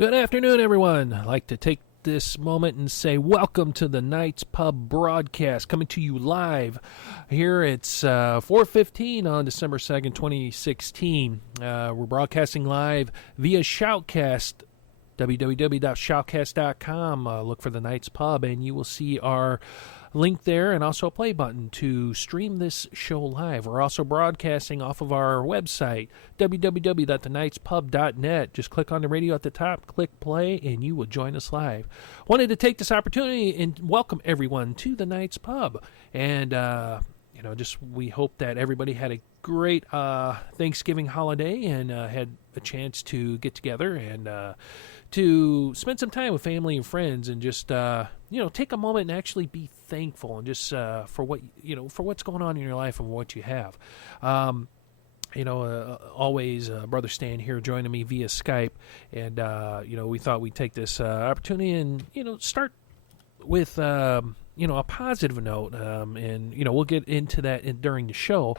Good afternoon, everyone. I'd like to take this moment and say welcome to the Night's Pub broadcast, coming to you live. Here it's 4:15 on December 2nd, 2016. We're broadcasting live via Shoutcast, www.shoutcast.com. Look for the Night's Pub, and you will see our link there and also a play button to stream this show live. We're also broadcasting off of our website, www.thenightspub.net. Just click on the radio at the top, click play, and you will join us live. Wanted to take this opportunity and welcome everyone to the Night's Pub. And, we hope that everybody had a great Thanksgiving holiday and had a chance to get together and to spend some time with family and friends and just, take a moment and actually be thankful and just for what's going on in your life and what you have. Always Brother Stan here joining me via Skype. And, we thought we'd take this opportunity and, start with, a positive note. And we'll get into that during the show.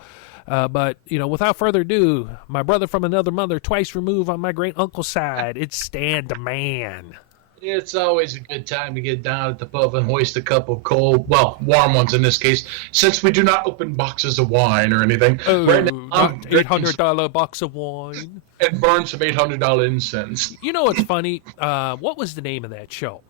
But without further ado, my brother from another mother, twice removed on my great uncle's side, it's Stan the Man. It's always a good time to get down at the pub and hoist a cup of cold, well, warm ones in this case, since we do not open boxes of wine or anything. Oh, Right now, not $800 box of wine. And burn some $800 incense. You know what's funny? What was the name of that show?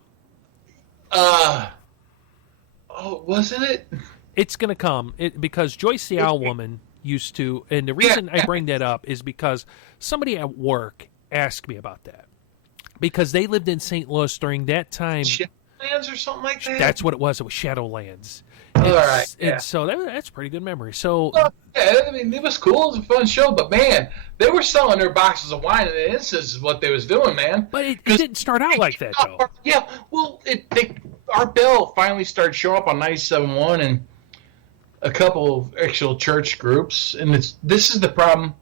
Wasn't it? It's going to come because Joyce the Owl Woman used to, and the reason I bring that up is because somebody at work asked me about that. Because they lived in St. Louis during that time. Shadowlands or something like that? That's what it was. It was Shadowlands. All right. Yeah. And so that's a pretty good memory. So, yeah, I mean, it was cool. It was a fun show. But, man, they were selling their boxes of wine, and this is what they was doing, man. But it didn't start out like that, though. Yeah, well, our bell finally started showing up on 97.1 and a couple of actual church groups. And this is the problem.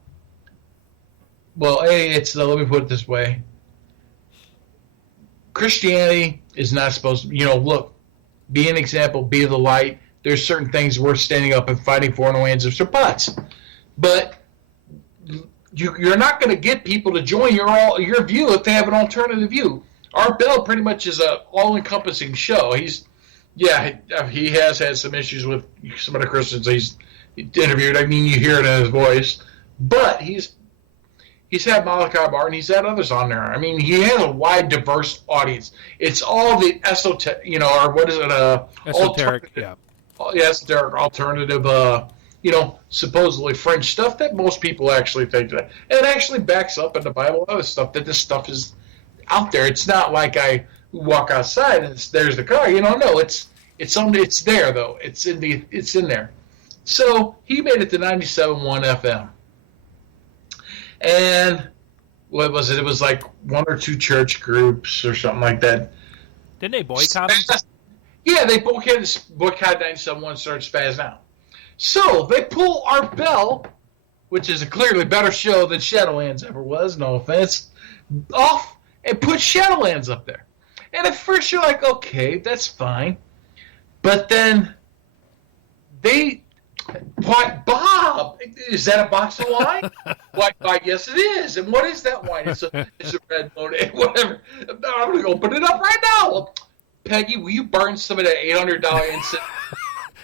Well, let me put it this way. Christianity is not supposed to, look, be an example, be the light. There's certain things worth standing up and fighting for, no ands, ifs, or buts. But you're not going to get people to join your view if they have an alternative view. Our Bell pretty much is an all-encompassing show. He has had some issues with some of the Christians he's interviewed. I mean, you hear it in his voice. But he's had Malachi Martin. He's had others on there. I mean, he has a wide, diverse audience. It's all the esoteric, or what is it? Esoteric, yeah. Esoteric, alternative, supposedly French stuff that most people actually think that. And it actually backs up in the Bible other stuff, that this stuff is out there. It's not like I walk outside and there's the car. No, it's there, though. It's in there. So he made it to 97.1 FM. And what was it? It was like one or two church groups or something like that. Didn't they boycott him? Yeah, they boycotted 97.1, started spazzing out. So they pull our bell, which is a clearly better show than Shadowlands ever was, no offense, off and put Shadowlands up there. And at first you're like, okay, that's fine. But then why, Bob, is that a box of wine? Why, yes, it is. And what is that wine? It's a red Monet, whatever. I'm going to open it up right now. Well, Peggy, will you burn some of that $800 incense?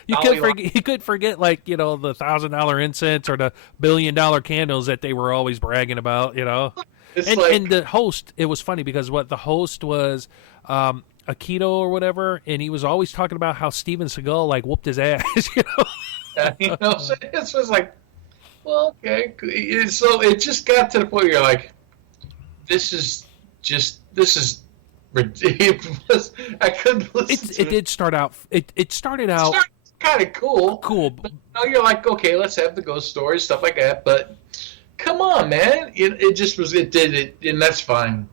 You could forget, like, the $1,000 incense or the $1 billion candles that they were always bragging about, And the host, it was funny because the host was Aikido or whatever, and he was always talking about how Steven Seagal, whooped his ass, So it was like, well, okay. So it just got to the point where you're like, this is ridiculous. I couldn't listen to it. It did start out. It started out kind of cool. Cool. But you're like, okay, let's have the ghost stories, stuff like that. But come on, man. It did it, and that's fine.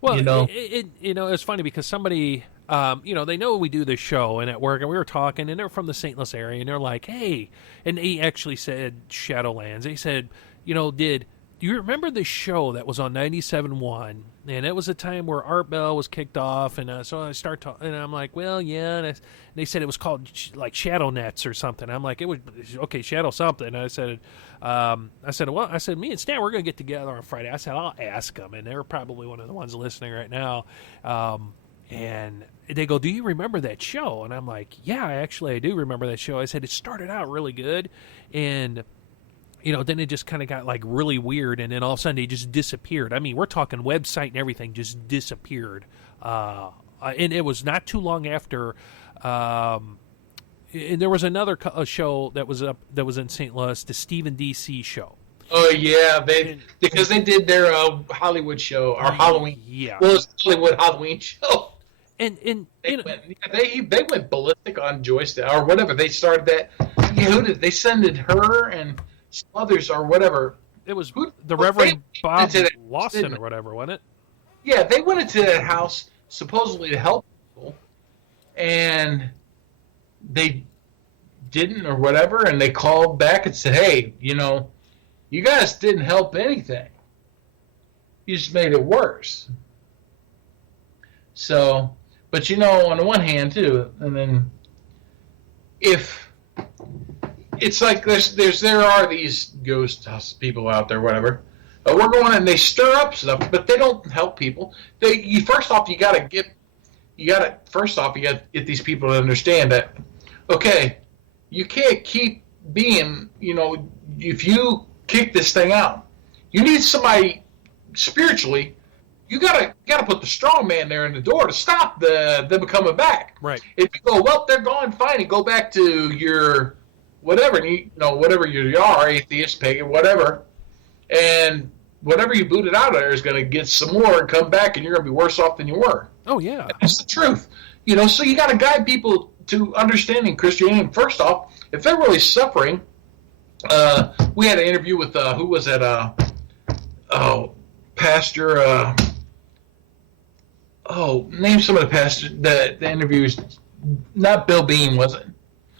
Well, it's funny because somebody, they know we do this show, and at work, and we were talking, and they're from the St. Louis area, and they're like, hey, and he actually said Shadowlands. They said, do you remember the show that was on 97.1? And it was a time where Art Bell was kicked off, and so I start talking, and I'm like, well, yeah. And they said it was called Shadow Nets or something. I'm like, it was okay, Shadow something. And I said, me and Stan, we're gonna get together on Friday. I said, I'll ask them, and they're probably one of the ones listening right now. And they go, do you remember that show? And I'm like, yeah, I do remember that show. I said it started out really good, and then it just kind of got really weird, and then all of a sudden it just disappeared. I mean, we're talking website and everything just disappeared. And it was not too long after. And there was another show that was in St. Louis, the Stephen D.C. show. Oh yeah, because they did their Hollywood show or Halloween. Yeah, well, it's Hollywood Halloween show. And they went ballistic on Joyce or whatever. They started that. Yeah, who did they send it? Her and some others or whatever. It was the Reverend Bob Lawson or whatever, wasn't it? Yeah, they went into that house supposedly to help people, and they didn't or whatever, and they called back and said, hey, you guys didn't help anything. You just made it worse. So, but on the one hand too, and then if it's like there are these ghost people out there, whatever, We're going and they stir up stuff, but they don't help people. First off, you got to get these people to understand that, okay, you can't keep being, if you kick this thing out, you need somebody spiritually. You gotta put the strong man there in the door to stop them coming back. Right. If you go, well, they're gone, fine, and go back to your whatever, whatever you are, atheist, pagan, whatever, and whatever you booted out of there is going to get some more and come back, and you're going to be worse off than you were. Oh, yeah. And that's the truth. So you got to guide people to understanding Christianity. First off, if they're really suffering, we had an interview with, who was that, pastor, name some of the pastors, the interviews, not Bill Bean, was it?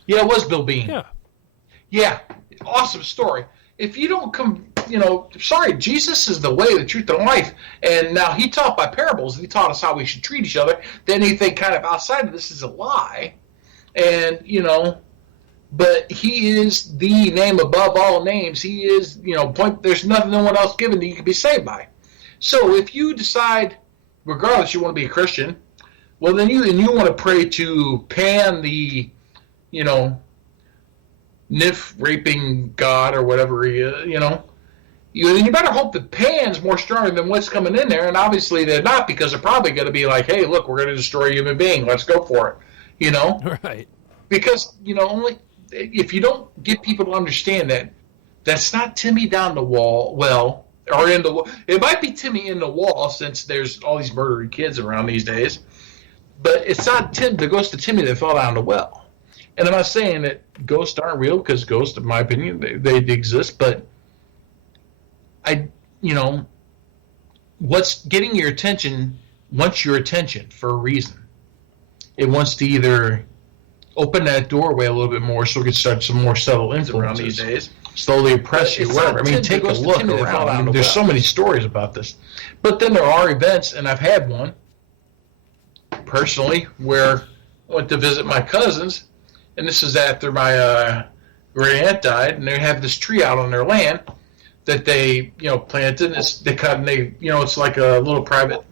Yeah, it was Bill Bean. Yeah. Yeah, awesome story. If you don't come, sorry, Jesus is the way, the truth, and life. And now he taught by parables, and he taught us how we should treat each other. Then anything kind of outside of this is a lie. And, but he is the name above all names. He is, there's no one else given that you can be saved by. So if you decide, regardless, you want to be a Christian, well, then you want to pray to Pan, the, nymph raping god or whatever he is, you better hope that Pan's more stronger than what's coming in there, and obviously they're not, because they're probably going to be like, hey, look, we're going to destroy a human being, let's go for it, Right. Because, only if you don't get people to understand that that's not Timmy down the wall, or in the wall. It might be Timmy in the wall, since there's all these murdering kids around these days, but it's not the ghost of Timmy that fell down the well. And I'm not saying that ghosts aren't real, because ghosts, in my opinion, they exist. But what's getting your attention wants your attention for a reason. It wants to either open that doorway a little bit more, so we can start some more subtle influences these days, slowly oppress you, whatever. I mean, take a look around. There's so many stories about this. But then there are events, and I've had one personally where I went to visit my cousins. And this is after my great aunt died, and they have this tree out on their land that they, planted. They cut, and they, it's like a little private,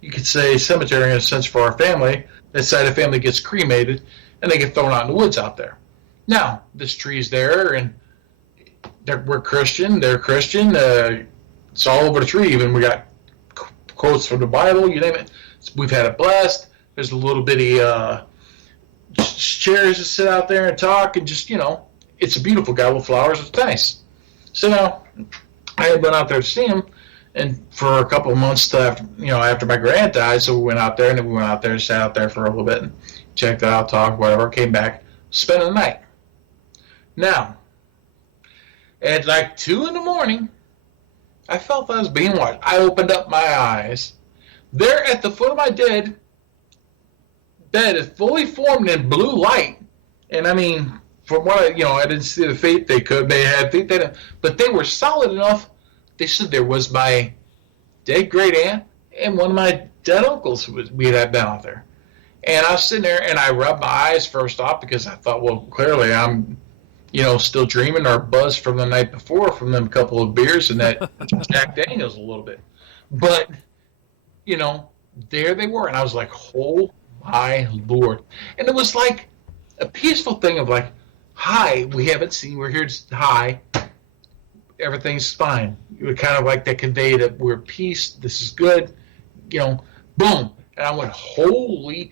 you could say, cemetery in a sense for our family. That side of the family gets cremated, and they get thrown out in the woods out there. Now, this tree's there, and we're Christian. They're Christian. It's all over the tree. Even we got quotes from the Bible. You name it. We've had it blessed. There's a little bitty chairs to sit out there and talk, and just, it's a beautiful guy with flowers. It's nice. So now I had been out there to see him, and for a couple of months after my grand died, so we went out there, and then we went out there and sat out there for a little bit and checked it out, talked, whatever, came back, spent the night. Now, at like 2 a.m, I felt I was being watched. I opened up my eyes. There at the foot of my bed is fully formed in blue light, and I mean, from what I didn't see the feet. They had feet, but they were solid enough. They said there was my dead great aunt and one of my dead uncles we had been out there, and I was sitting there and I rubbed my eyes first off, because I thought, well, clearly I'm still dreaming or buzzed from the night before from them couple of beers and that Jack Daniels a little bit, but there they were, and I was like, my Lord. And it was like a peaceful thing of like, hi, we haven't seen, we're here, just hi, everything's fine. You would kind of like that convey that we're at peace, this is good, boom. And I went, holy,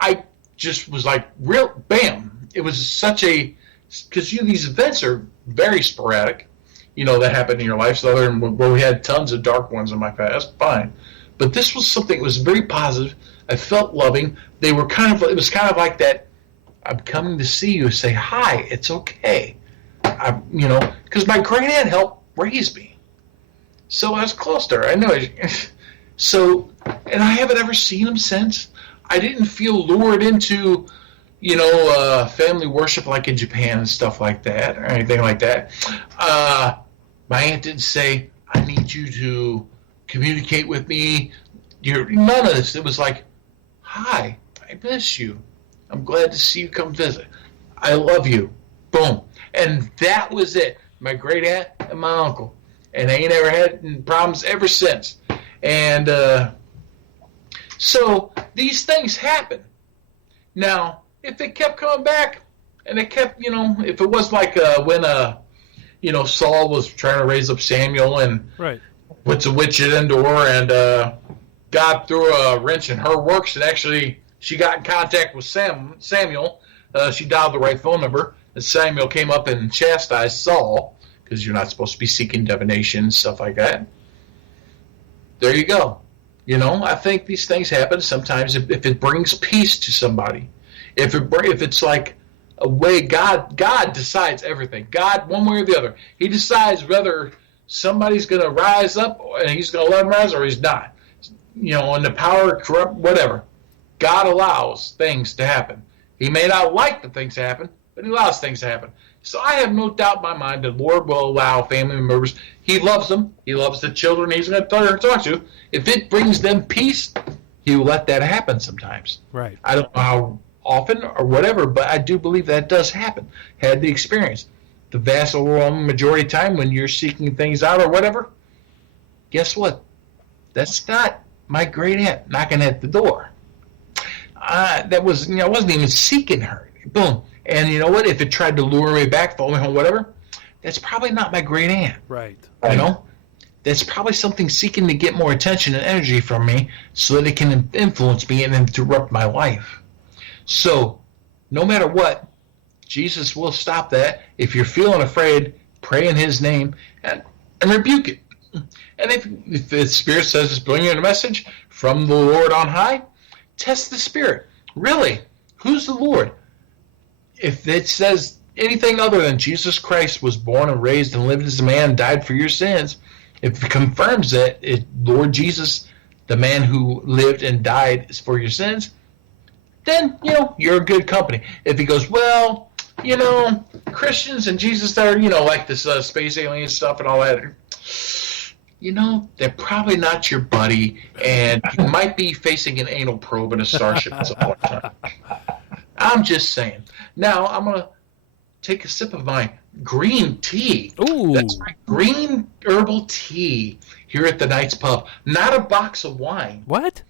I just was like, real, bam. It was such because these events are very sporadic, that happen in your life. So other than where we had tons of dark ones in my past, fine. But this was something that was very positive. I felt loving. It was kind of like that, I'm coming to see you, say hi, it's okay. Because my great aunt helped raise me. So I was close to her. I know. So, and I haven't ever seen him since. I didn't feel lured into, family worship like in Japan and stuff like that, or anything like that. My aunt didn't say, I need you to communicate with me. None of this. It was like, hi, I miss you. I'm glad to see you come visit. I love you. Boom. And that was it. My great aunt and my uncle. and they ain't ever had problems ever since. And so these things happen. Now, if it kept coming back, and it kept, if it was like when Saul was trying to raise up Samuel and puts a witch at Endor, and God threw a wrench in her works, and actually she got in contact with Samuel. She dialed the right phone number, and Samuel came up and chastised Saul, because you're not supposed to be seeking divination and stuff like that. There you go. I think these things happen sometimes if it brings peace to somebody. If it's like a way God decides everything. God, one way or the other. He decides whether somebody's going to rise up and he's going to let them rise or he's not. And the power corrupt, whatever. God allows things to happen. He may not like the things to happen, but he allows things to happen. So I have no doubt in my mind that the Lord will allow family members. He loves them. He loves the children he's going to talk to. If it brings them peace, he will let that happen sometimes. Right. I don't know how often or whatever, but I do believe that does happen. Had the experience. The vast overwhelming majority of time when you're seeking things out or whatever, guess what? That's not my great aunt knocking at the door. That was, I wasn't even seeking her. Boom. And you know what? If it tried to lure me back, follow me home, whatever, that's probably not my great aunt. Right. That's probably something seeking to get more attention and energy from me so that it can influence me and interrupt my life. So, no matter what, Jesus will stop that. If you're feeling afraid, pray in his name and rebuke it. And if the Spirit says it's bringing you a message from the Lord on high, test the Spirit. Really, who's the Lord? If it says anything other than Jesus Christ was born and raised and lived as a man and died for your sins, if it confirms that Lord Jesus, the man who lived and died is for your sins, then, you're a good company. If he goes, well, Christians and Jesus that are, like this space alien stuff and all that, they're probably not your buddy, and you might be facing an anal probe in a starship at some point in time. I'm just saying. Now, I'm going to take a sip of my green tea. Ooh. That's my green herbal tea here at the Knight's Pub. Not a box of wine. What?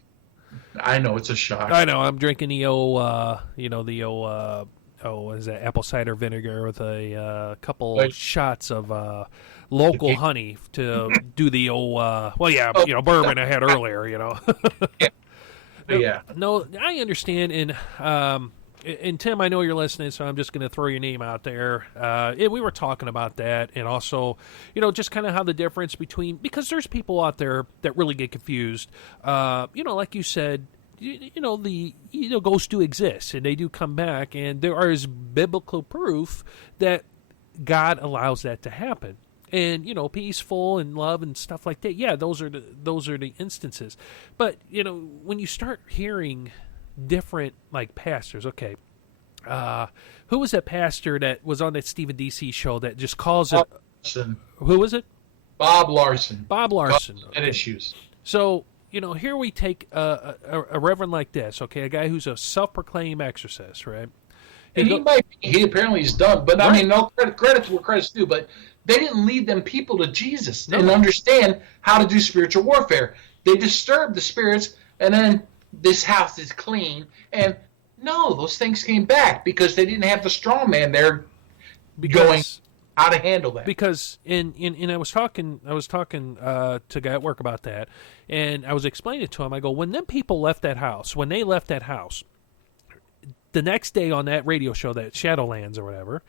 I know, it's a shock. I know. I'm drinking the old, what is that, apple cider vinegar with a couple shots of local honey to do the old, bourbon I had earlier, Yeah. No, I understand, and Tim, I know you're listening, so I'm just going to throw your name out there. We were talking about that, and also, just kind of how the difference between, because there's people out there that really get confused. Like you said, the ghosts do exist, and they do come back, and there is biblical proof that God allows that to happen. And peaceful and love and stuff like that. Yeah, those are the instances. But when you start hearing different pastors, okay, who was that pastor that was on that Stephen DC show that just calls it? Larson. Who was it? Bob Larson. Bob Larson. And issues. So here we take a reverend like this, okay, a guy who's a self-proclaimed exorcist, right? And he apparently is done, but right. I mean, no credit where credit's due, but they didn't lead them people to Jesus and understand how to do spiritual warfare. They disturbed the spirits, and then this house is clean. And no, those things came back because they didn't have the strong man there going how to handle that. Because I was talking to a guy at work about that, and I was explaining to him. I go, when them people left that house, the next day on that radio show, that Shadowlands or whatever,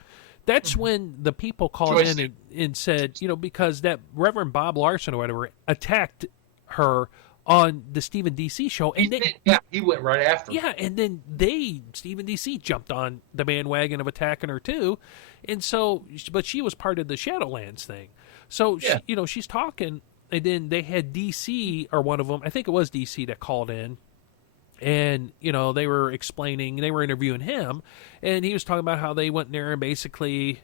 that's when the people called in and said, because that Reverend Bob Larson or whatever attacked her on the Stephen DC show. And he went right after her. Yeah, and then Stephen DC jumped on the bandwagon of attacking her too. And so, but she was part of the Shadowlands thing. So, she's talking, and then they had DC, or one of them, I think it was DC, that called in. And, they were interviewing him, and he was talking about how they went in there and basically,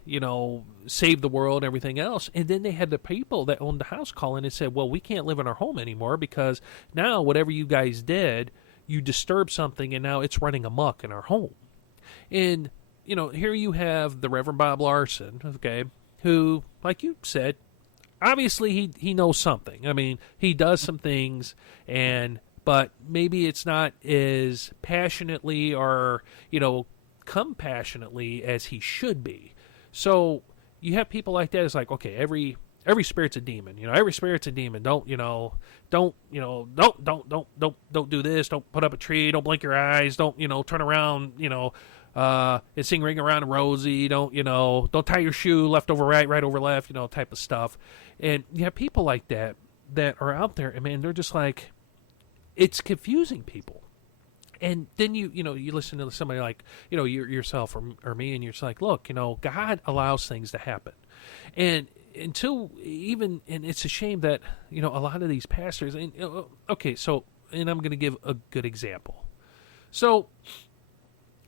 saved the world and everything else. And then they had the people that owned the house call in and said, well, we can't live in our home anymore because now whatever you guys did, you disturbed something, and now it's running amok in our home. And, here you have the Reverend Bob Larson, okay, who, like you said, obviously he knows something. I mean, he does some things, but maybe it's not as passionately or, compassionately as he should be. So you have people like that. It's like, okay, every spirit's a demon. Every spirit's a demon. Don't do this. Don't put up a tree. Don't blink your eyes. Don't, turn around, and sing Ring Around the Rosie. Don't tie your shoe left over right, right over left, type of stuff. And you have people like that are out there, and man, they're just like, it's confusing people. And then you listen to somebody like, yourself or me, and you're just like, look, God allows things to happen. And until and it's a shame that, a lot of these pastors, and okay, so, and I'm going to give a good example. So,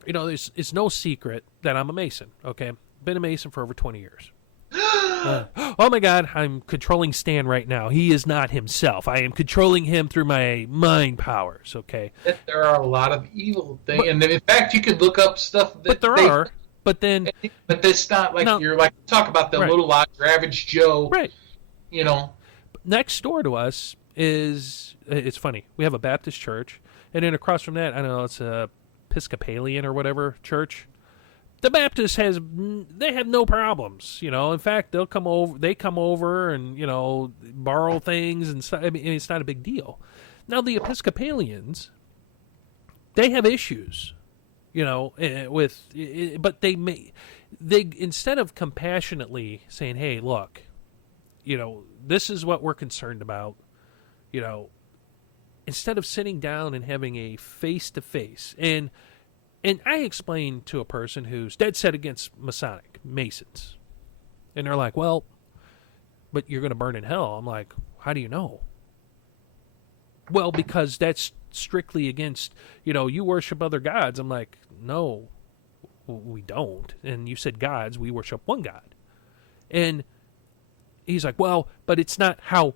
it's no secret that I'm a Mason, okay? Been a Mason for over 20 years. Oh my God, I'm controlling Stan right now. He is not himself. I am controlling him through my mind powers, okay? There are a lot of evil things. And in fact, you could look up stuff that But that's not like you're like talk about the little average Joe. Right. Next door to us it's funny. We have a Baptist church, and then across from that, I don't know, it's a Episcopalian or whatever church. The Baptist they have no problems, In fact, they come over and, borrow things and stuff. I mean, it's not a big deal. Now, the Episcopalians, they have issues, but they instead of compassionately saying, hey, look, this is what we're concerned about, instead of sitting down and having a face-to-face, and I explained to a person who's dead set against Masons. And they're like, well, but you're going to burn in hell. I'm like, how do you know? Well, because that's strictly against, you worship other gods. I'm like, no, we don't. And you said gods, we worship one God. And he's like, well, but it's not how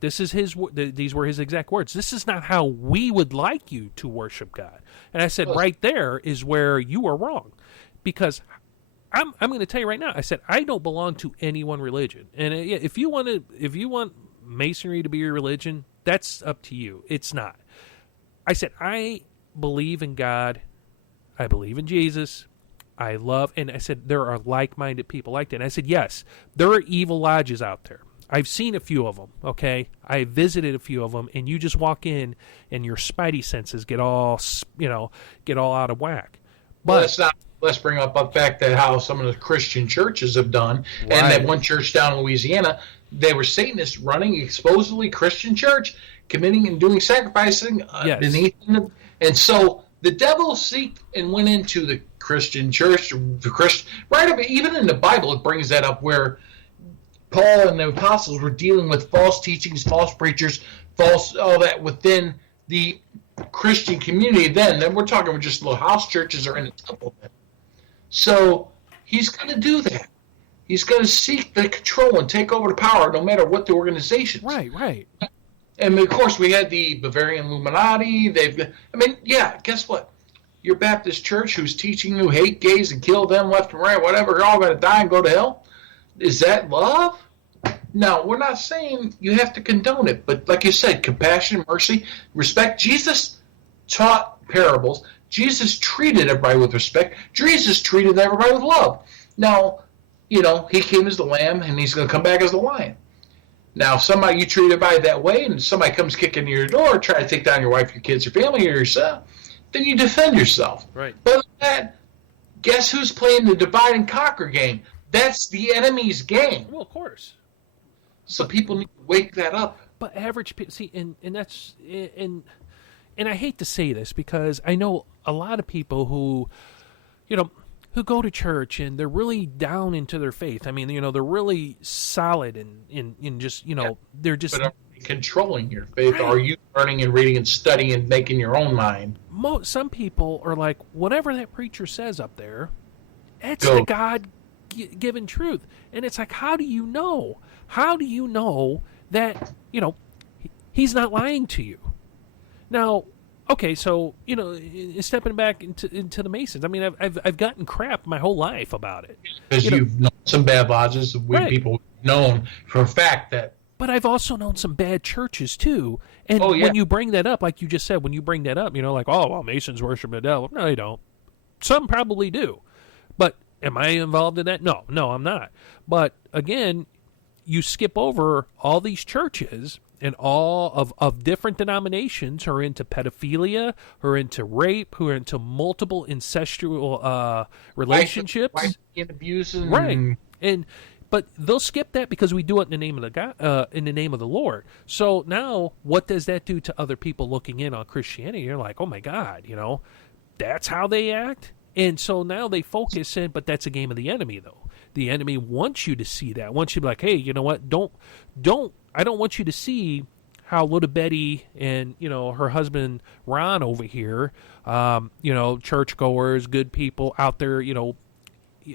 these were his exact words. This is not how we would like you to worship God. And I said, right there is where you are wrong. Because I'm going to tell you right now, I said, I don't belong to any one religion. And if you want Masonry to be your religion, that's up to you. It's not. I said, I believe in God. I believe in Jesus. And I said, there are like-minded people like that. And I said, yes, there are evil lodges out there. I've seen a few of them, okay? I visited a few of them, and you just walk in, and your spidey senses get all out of whack. But let's bring up the fact that how some of the Christian churches have done, and that one church down in Louisiana, they were Satanists running a supposedly Christian church, committing and doing sacrificing beneath them. And so the devil went into the Christian church, even in the Bible, it brings that up where Paul and the apostles were dealing with false teachings, false preachers, all that within the Christian community. Then we're talking with just little house churches or in a temple. So he's going to do that. He's going to seek the control and take over the power, no matter what the organization. Right. And of course, we had the Bavarian Illuminati. Guess what? Your Baptist church, who's teaching you hate gays and kill them left and right, whatever, are all going to die and go to hell. Is that love? No, we're not saying you have to condone it, but like you said, compassion, mercy, respect. Jesus taught parables. Jesus treated everybody with respect. Jesus treated everybody with love. Now, he came as the lamb, and he's going to come back as the lion. Now, somebody you treat everybody that way, and somebody comes kicking your door, try to take down your wife, your kids, your family, or yourself, then you defend yourself. Right. But guess who's playing the divide and conquer game? That's the enemy's game. Well, of course. So people need to wake that up. But average people, see, and that's, and I hate to say this because I know a lot of people who go to church and they're really down into their faith. I mean, they're really solid and just, they're just. But are they controlling your faith? Right. Are you learning and reading and studying and making your own mind? Some people are like, whatever that preacher says up there, it's the God-given truth. And it's like, how do you know? How do you know that, he's not lying to you? Now, okay, so, stepping back into the Masons, I mean, I've gotten crap my whole life about it. Because you've known some bad lodges, people known for a fact that. But I've also known some bad churches too. And Oh, yeah. when you bring that up, like you just said, when you bring that up, like, oh, well, Masons worship the devil. No, they don't. Some probably do. But am I involved in that? No, I'm not. But again, you skip over all these churches and all of different denominations who are into pedophilia, who are into rape, who are into multiple incestual relationships. Wife and abuse. Right. But they'll skip that because we do it in the name of the God, in the name of the Lord. So now, what does that do to other people looking in on Christianity? You're like, oh my God, that's how they act. And so now they focus in, but that's a game of the enemy, though. The enemy wants you to see that. Wants you to be like, hey, you know what? I don't want you to see how little Betty and her husband Ron over here, churchgoers, good people out there,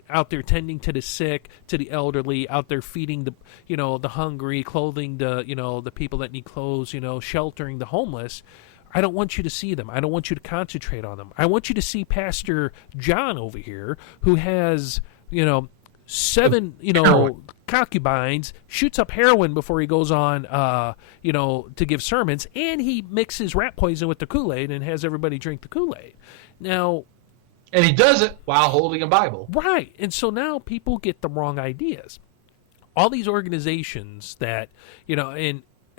out there tending to the sick, to the elderly, out there feeding the hungry, clothing the people that need clothes, sheltering the homeless. I don't want you to see them. I don't want you to concentrate on them. I want you to see Pastor John over here, who has, 7, concubines, shoots up heroin before he goes on, to give sermons, and he mixes rat poison with the Kool-Aid and has everybody drink the Kool-Aid. Now, and he does it while holding a Bible. Right. And so now people get the wrong ideas. All these organizations that,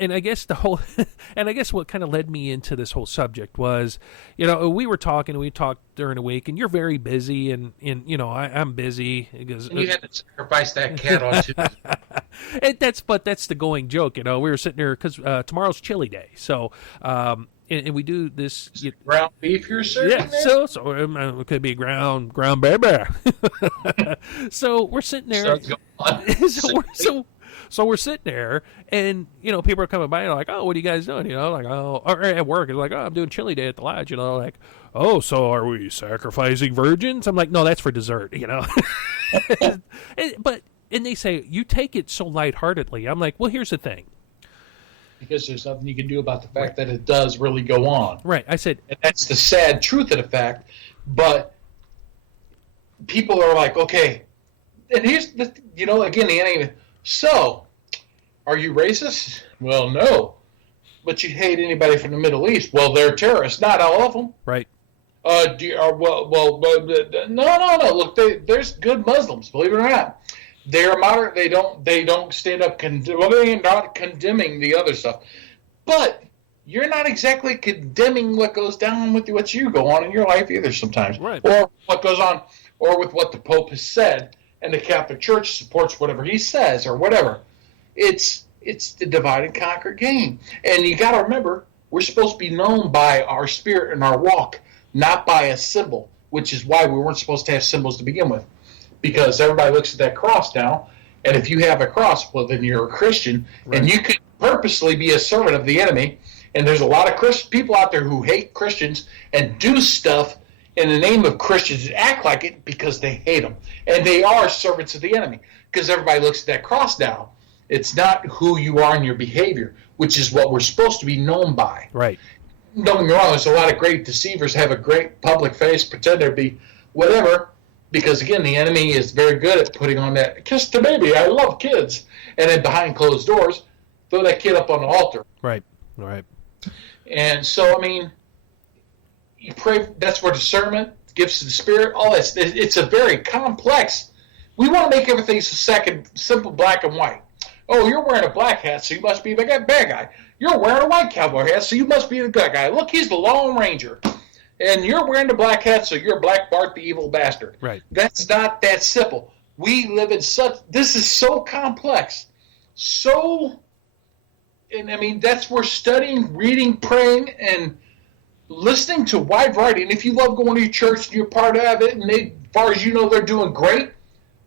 and I guess what kind of led me into this whole subject was, we talked during the week, and you're very busy, and I'm busy because and you had to sacrifice that cat on Tuesday. That's the going joke, we were sitting there because tomorrow's Chili Day, so and we do this ground beef you're serving. Yeah, there? so it could be ground baby. So we're sitting there. So we're sitting there, and people are coming by and like, oh, what are you guys doing? Or at work, it's like, oh, I'm doing Chili Day at the lodge. Like, oh, so are we sacrificing virgins? I'm like, no, that's for dessert. And they say you take it so lightheartedly. I'm like, well, here's the thing. Because there's nothing you can do about the fact that it does really go on. Right. I said, and that's the sad truth of the fact. But people are like, okay, and here's the, again, the enemy. So, are you racist? Well, no. But you hate anybody from the Middle East. Well, they're terrorists. Not all of them. Right. No. Look, there's good Muslims. Believe it or not, they're moderate. They don't stand up. They're not condemning the other stuff, but you're not exactly condemning what goes down with what you go on in your life either. Sometimes, right. Or what goes on, or with what the Pope has said. And the Catholic Church supports whatever he says or whatever. It's the divide and conquer game. And you got to remember, we're supposed to be known by our spirit and our walk, not by a symbol, which is why we weren't supposed to have symbols to begin with. Because everybody looks at that cross now, and if you have a cross, well, then you're a Christian. Right. And you could purposely be a servant of the enemy. And there's a lot of people out there who hate Christians and do stuff in the name of Christians, act like it because they hate them. And they are servants of the enemy because everybody looks at that cross now. It's not who you are in your behavior, which is what we're supposed to be known by. Right. Don't get me wrong, there's a lot of great deceivers have a great public face, pretend to be whatever, because, again, the enemy is very good at putting on that, kiss the baby, I love kids. And then behind closed doors, throw that kid up on the altar. Right. And so, you pray, that's where discernment, gifts of the Spirit, all that. It's a very complex. We want to make everything simple, black and white. Oh, you're wearing a black hat, so you must be the bad guy. You're wearing a white cowboy hat, so you must be the good guy. Look, he's the Lone Ranger. And you're wearing the black hat, so you're Black Bart, the evil bastard. Right. That's not that simple. We live in this is so complex. That's where studying, reading, praying, and listening to a wide variety. And if you love going to your church and you're part of it, and as far as you know they're doing great,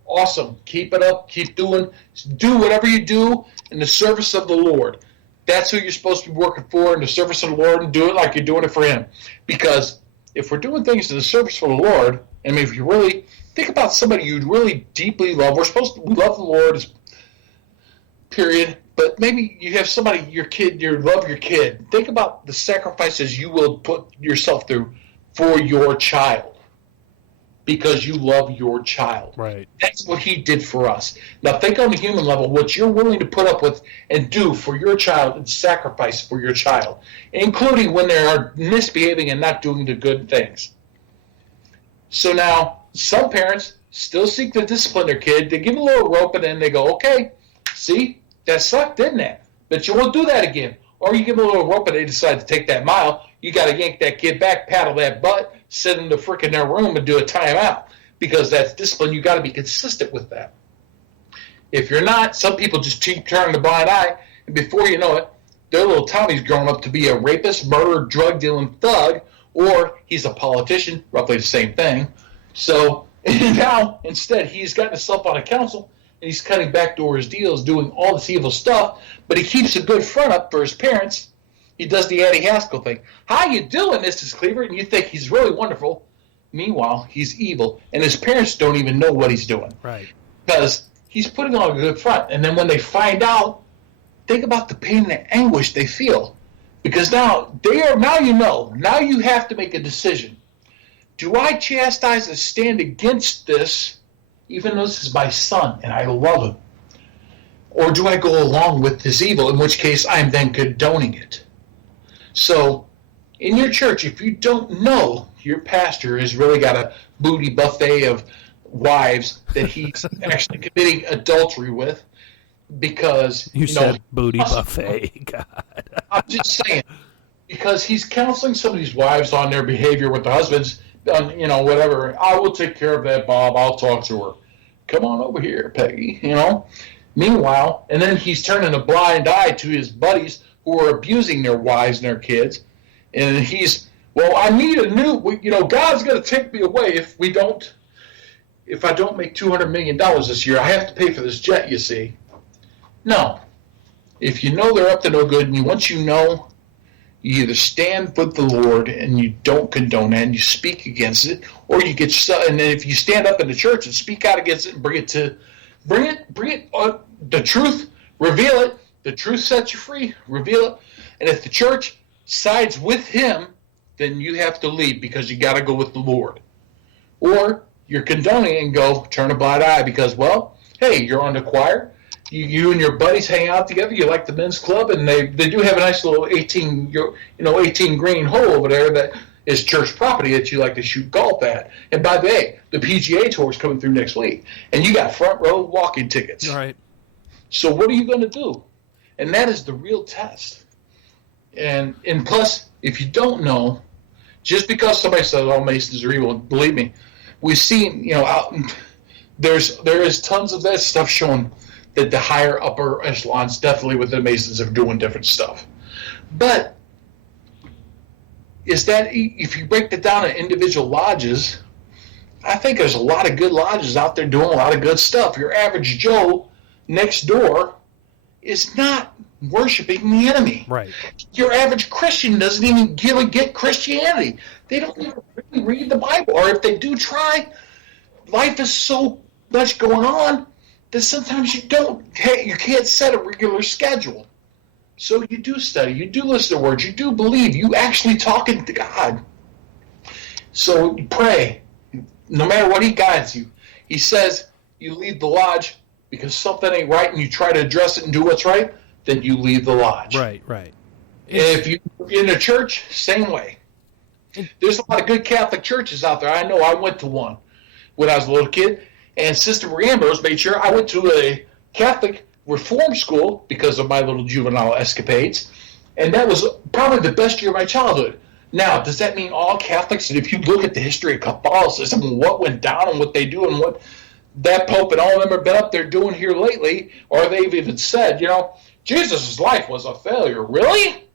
awesome. Keep it up. Keep do whatever you do in the service of the Lord. That's who you're supposed to be working for, in the service of the Lord, and do it like you're doing it for Him. Because if we're doing things in the service for the Lord, if you really think about somebody you really deeply love, we love the Lord, period. But maybe you have somebody, your kid, you love your kid. Think about the sacrifices you will put yourself through for your child. because you love your child. Right. That's what he did for us. Now think on the human level, what you're willing to put up with and do for your child and sacrifice for your child, including when they are misbehaving and not doing the good things. So now some parents still seek to discipline their kid. They give a little rope and then they go, okay, see, that sucked, didn't it? But you won't do that again. Or you give them a little rope and they decide to take that mile. You got to yank that kid back, paddle that butt, sit in the frickin' their room and do a timeout. Because that's discipline. You got to be consistent with that. If you're not, some people just keep turning a blind eye, and before you know it, their little Tommy's grown up to be a rapist, murderer, drug-dealing thug, or he's a politician, roughly the same thing. So now, instead, he's gotten himself on a council, and he's cutting backdoors deals, doing all this evil stuff, but he keeps a good front up for his parents. He does the Addie Haskell thing. How you doing, Mrs. Cleaver? And you think he's really wonderful. Meanwhile, he's evil, and his parents don't even know what he's doing. Right. Because he's putting on a good front. And then when they find out, think about the pain and the anguish they feel. Because now now you have to make a decision. Do I chastise and stand against this, even though this is my son and I love him? Or do I go along with this evil, in which case I'm then condoning it? So, in your church, if you don't know your pastor has really got a booty buffet of wives that he's actually committing adultery with, because you said booty buffet. God, I'm just saying, because he's counseling some of these wives on their behavior with the husbands. Whatever. I will take care of that, Bob. I'll talk to her. Come on over here, Peggy. Meanwhile, and then he's turning a blind eye to his buddies who are abusing their wives and their kids, and he's, well, I need a new, God's going to take me away if I don't make $200 million this year. I have to pay for this jet, you see. No. If you know they're up to no good, and once you know, you either stand with the Lord and you don't condone it and you speak against it, or you get and then if you stand up in the church and speak out against it and bring it the truth, reveal it. The truth sets you free, reveal it. And if the church sides with him, then you have to leave because you got to go with the Lord. Or you're condoning it and go turn a blind eye because, well, hey, you're on the choir. You and your buddies hang out together. You like the men's club, and they do have a nice little 18 green hole over there that is church property that you like to shoot golf at. And by the way, the PGA Tour is coming through next week, and you got front row walking tickets. All right. So what are you going to do? And that is the real test. And plus, if you don't know, just because somebody says all Masons are evil, believe me, we've seen, there is tons of that stuff showing that the higher upper echelons, definitely with the Masons, are doing different stuff. But is that, if you break it down to individual lodges, I think there's a lot of good lodges out there doing a lot of good stuff. Your average Joe next door is not worshiping the enemy. Right. Your average Christian doesn't even really get Christianity. They don't even really read the Bible. Or if they do try, life is so much going on that sometimes you can't set a regular schedule. So you do study, you do listen to words, you do believe, you actually talking to God. So you pray, no matter what he guides you. He says you leave the lodge because something ain't right and you try to address it and do what's right, then you leave the lodge. Right. If you're in a church, same way. There's a lot of good Catholic churches out there. I know I went to one when I was a little kid, and Sister Marie Ambrose made sure I went to a Catholic reform school because of my little juvenile escapades, and that was probably the best year of my childhood. Now, does that mean all Catholics? And if you look at the history of Catholicism and what went down and what they do and what that Pope and all of them have been up there doing here lately, or they've even said, Jesus' life was a failure. Really?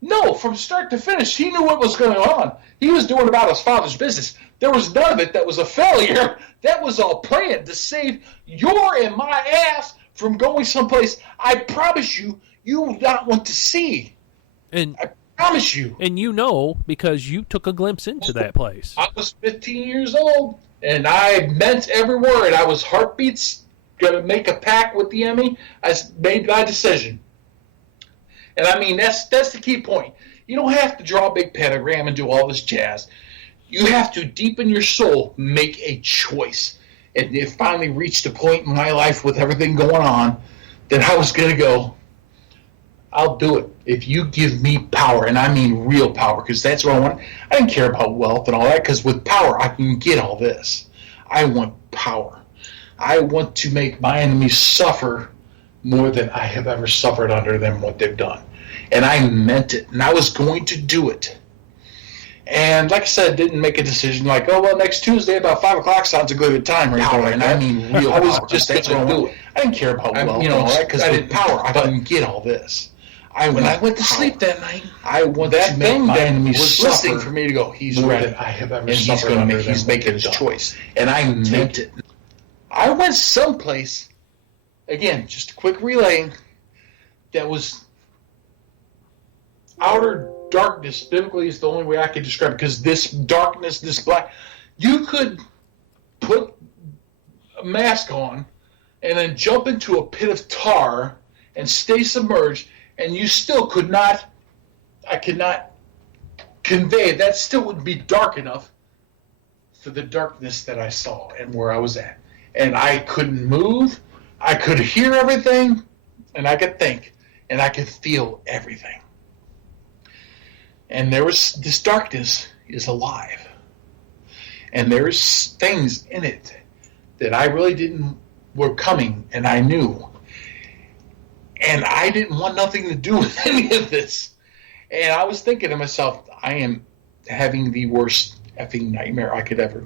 No, from start to finish, he knew what was going on. He was doing about his Father's business. There was none of it that was a failure. That was all planned to save your and my ass from going someplace I promise you would not want to see. And I promise you. And because you took a glimpse into that place. I was 15 years old, and I meant every word. I was heartbeats going to make a pact with the enemy. I made my decision. And I mean, that's the key point. You don't have to draw a big pentagram and do all this jazz. You have to, deep in your soul, make a choice. And it finally reached a point in my life with everything going on that I was going to go, I'll do it. If you give me power, and I mean real power, because that's what I want. I didn't care about wealth and all that, because with power, I can get all this. I want power. I want to make my enemies suffer more than I have ever suffered under them, what they've done. And I meant it, and I was going to do it. And like I said, didn't make a decision like, oh, well, next Tuesday about 5 o'clock sounds a good time. Or power, and I mean real power. I was just going to do it. I didn't care about wealth and all that, because with power, I can get all this. When I went to sleep that night, I want that to make my enemies was listening for me to go, he's ready. I have ever and he's going to make, he's making his choice. And I meant it. I went someplace, again, just a quick relaying, that was outer darkness. Biblically is the only way I could describe it, because this darkness, this black, you could put a mask on and then jump into a pit of tar and stay submerged, and you still could not, I could not convey, that still wouldn't be dark enough for the darkness that I saw and where I was at. And I couldn't move, I could hear everything, and I could think, and I could feel everything. And there was, this darkness is alive. And there's things in it that I really were coming, and I knew. And I didn't want nothing to do with any of this. And I was thinking to myself, I am having the worst effing nightmare I could ever.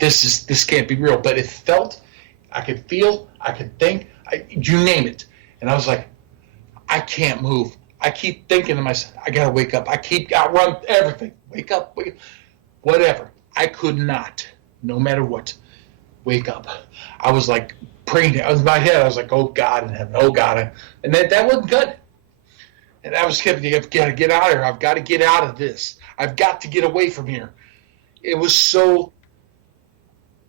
This can't be real. But it felt, I could feel, I could think, you name it. And I was like, I can't move. I keep thinking to myself, I gotta wake up. I run everything. Wake up, whatever. I could not, no matter what, wake up. I was like praying. I was in my head. I was like, oh God in heaven, oh God, and that wasn't good. And I was kept, I've got to get out of here. I've got to get out of this. I've got to get away from here. It was so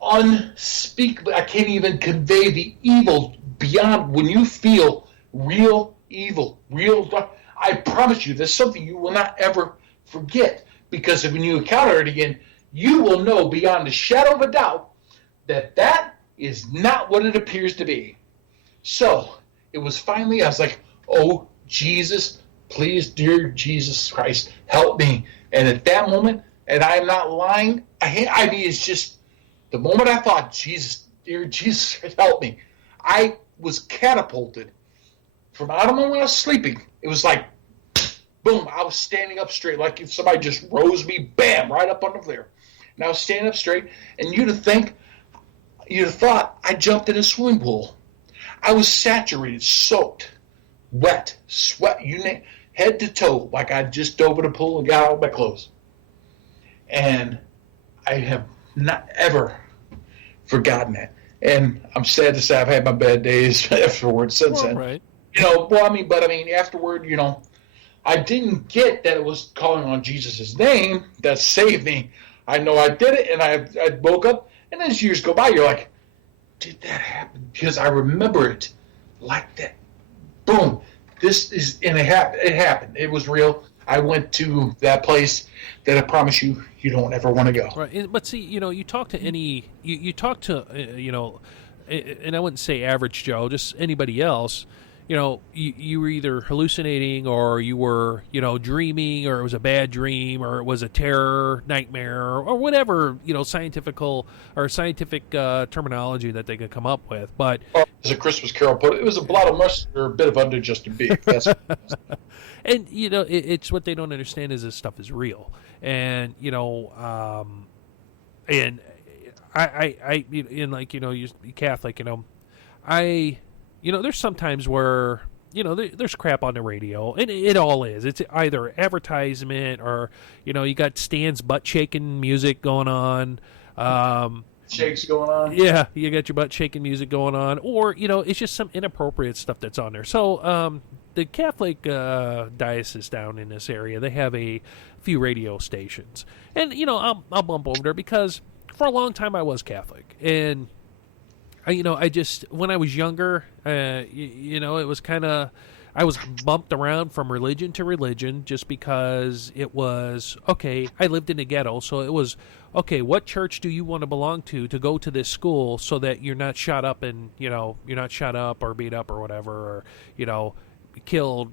unspeakable. I can't even convey the evil beyond when you feel real evil, real dark. I promise you, there's something you will not ever forget, because when you encounter it again, you will know beyond a shadow of a doubt that that is not what it appears to be. So it was finally, I was like, oh, Jesus, please, dear Jesus Christ, help me. And at that moment, and I'm not lying, I mean, it's just the moment I thought, Jesus, dear Jesus, help me, I was catapulted from out of when I was sleeping. It was like, boom, I was standing up straight, like if somebody just rose me, bam, right up under there. And I was standing up straight, and you'd have thought I jumped in a swimming pool. I was saturated, soaked, wet, sweat, head to toe, like I just dove in a pool and got out of my clothes. And I have not ever forgotten that. And I'm sad to say I've had my bad days afterwards since then. Right. Afterward, I didn't get that it was calling on Jesus' name that saved me. I know I did it, and I woke up, and as years go by, you're like, did that happen? Because I remember it like that. Boom. And it happened. It was real. I went to that place that I promise you don't ever want to go. Right. But see, you talk to you talk to, and I wouldn't say average Joe, just anybody else, you were either hallucinating, or you were, dreaming, or it was a bad dream, or it was a terror nightmare, or whatever, scientific terminology that they could come up with. But as a Christmas Carol put it, was a blot of mustard or a bit of undigested beef. That's and it's what they don't understand is this stuff is real, and and I you're Catholic, there's sometimes where, there's crap on the radio, and it all is. It's either advertisement or, you got Stan's butt-shaking music going on. Shakes going on. Yeah, you got your butt-shaking music going on. Or, it's just some inappropriate stuff that's on there. So, the Catholic diocese down in this area, they have a few radio stations. And, I'll bump over there because for a long time I was Catholic. And I just, when I was younger, it was kind of, I was bumped around from religion to religion just because it was, okay, I lived in a ghetto, so it was, okay, what church do you want to belong to go to this school so that you're not shot up and, you're not shot up or beat up or whatever, or, killed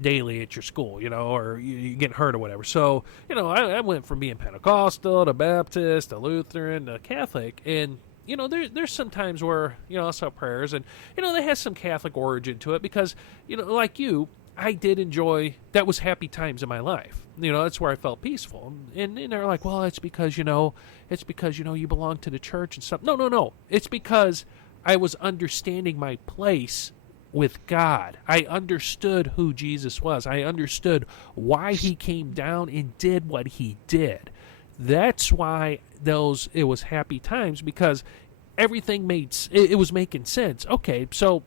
daily at your school, or you get hurt or whatever. So, I went from being Pentecostal to Baptist to Lutheran to Catholic, and there's some times where, I saw prayers and, they has some Catholic origin to it because, like you, I did enjoy, that was happy times in my life. That's where I felt peaceful. And they're like, well, it's because, you belong to the church and stuff. No. It's because I was understanding my place with God. I understood who Jesus was. I understood why he came down and did what he did. That's why it was happy times, because everything it was making sense. Okay, so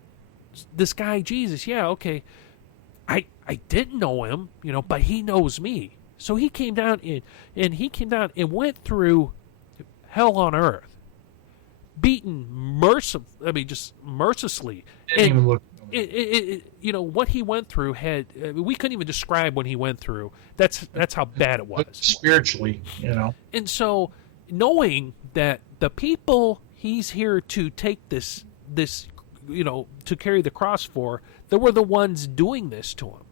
this guy Jesus, yeah, okay, I didn't know him, but he knows me. So he came down and went through hell on earth, beaten just mercilessly. Didn't even look. What he went through we couldn't even describe what he went through. That's how bad it was. Spiritually, And so knowing that the people he's here to take this, to carry the cross for, they were the ones doing this to him.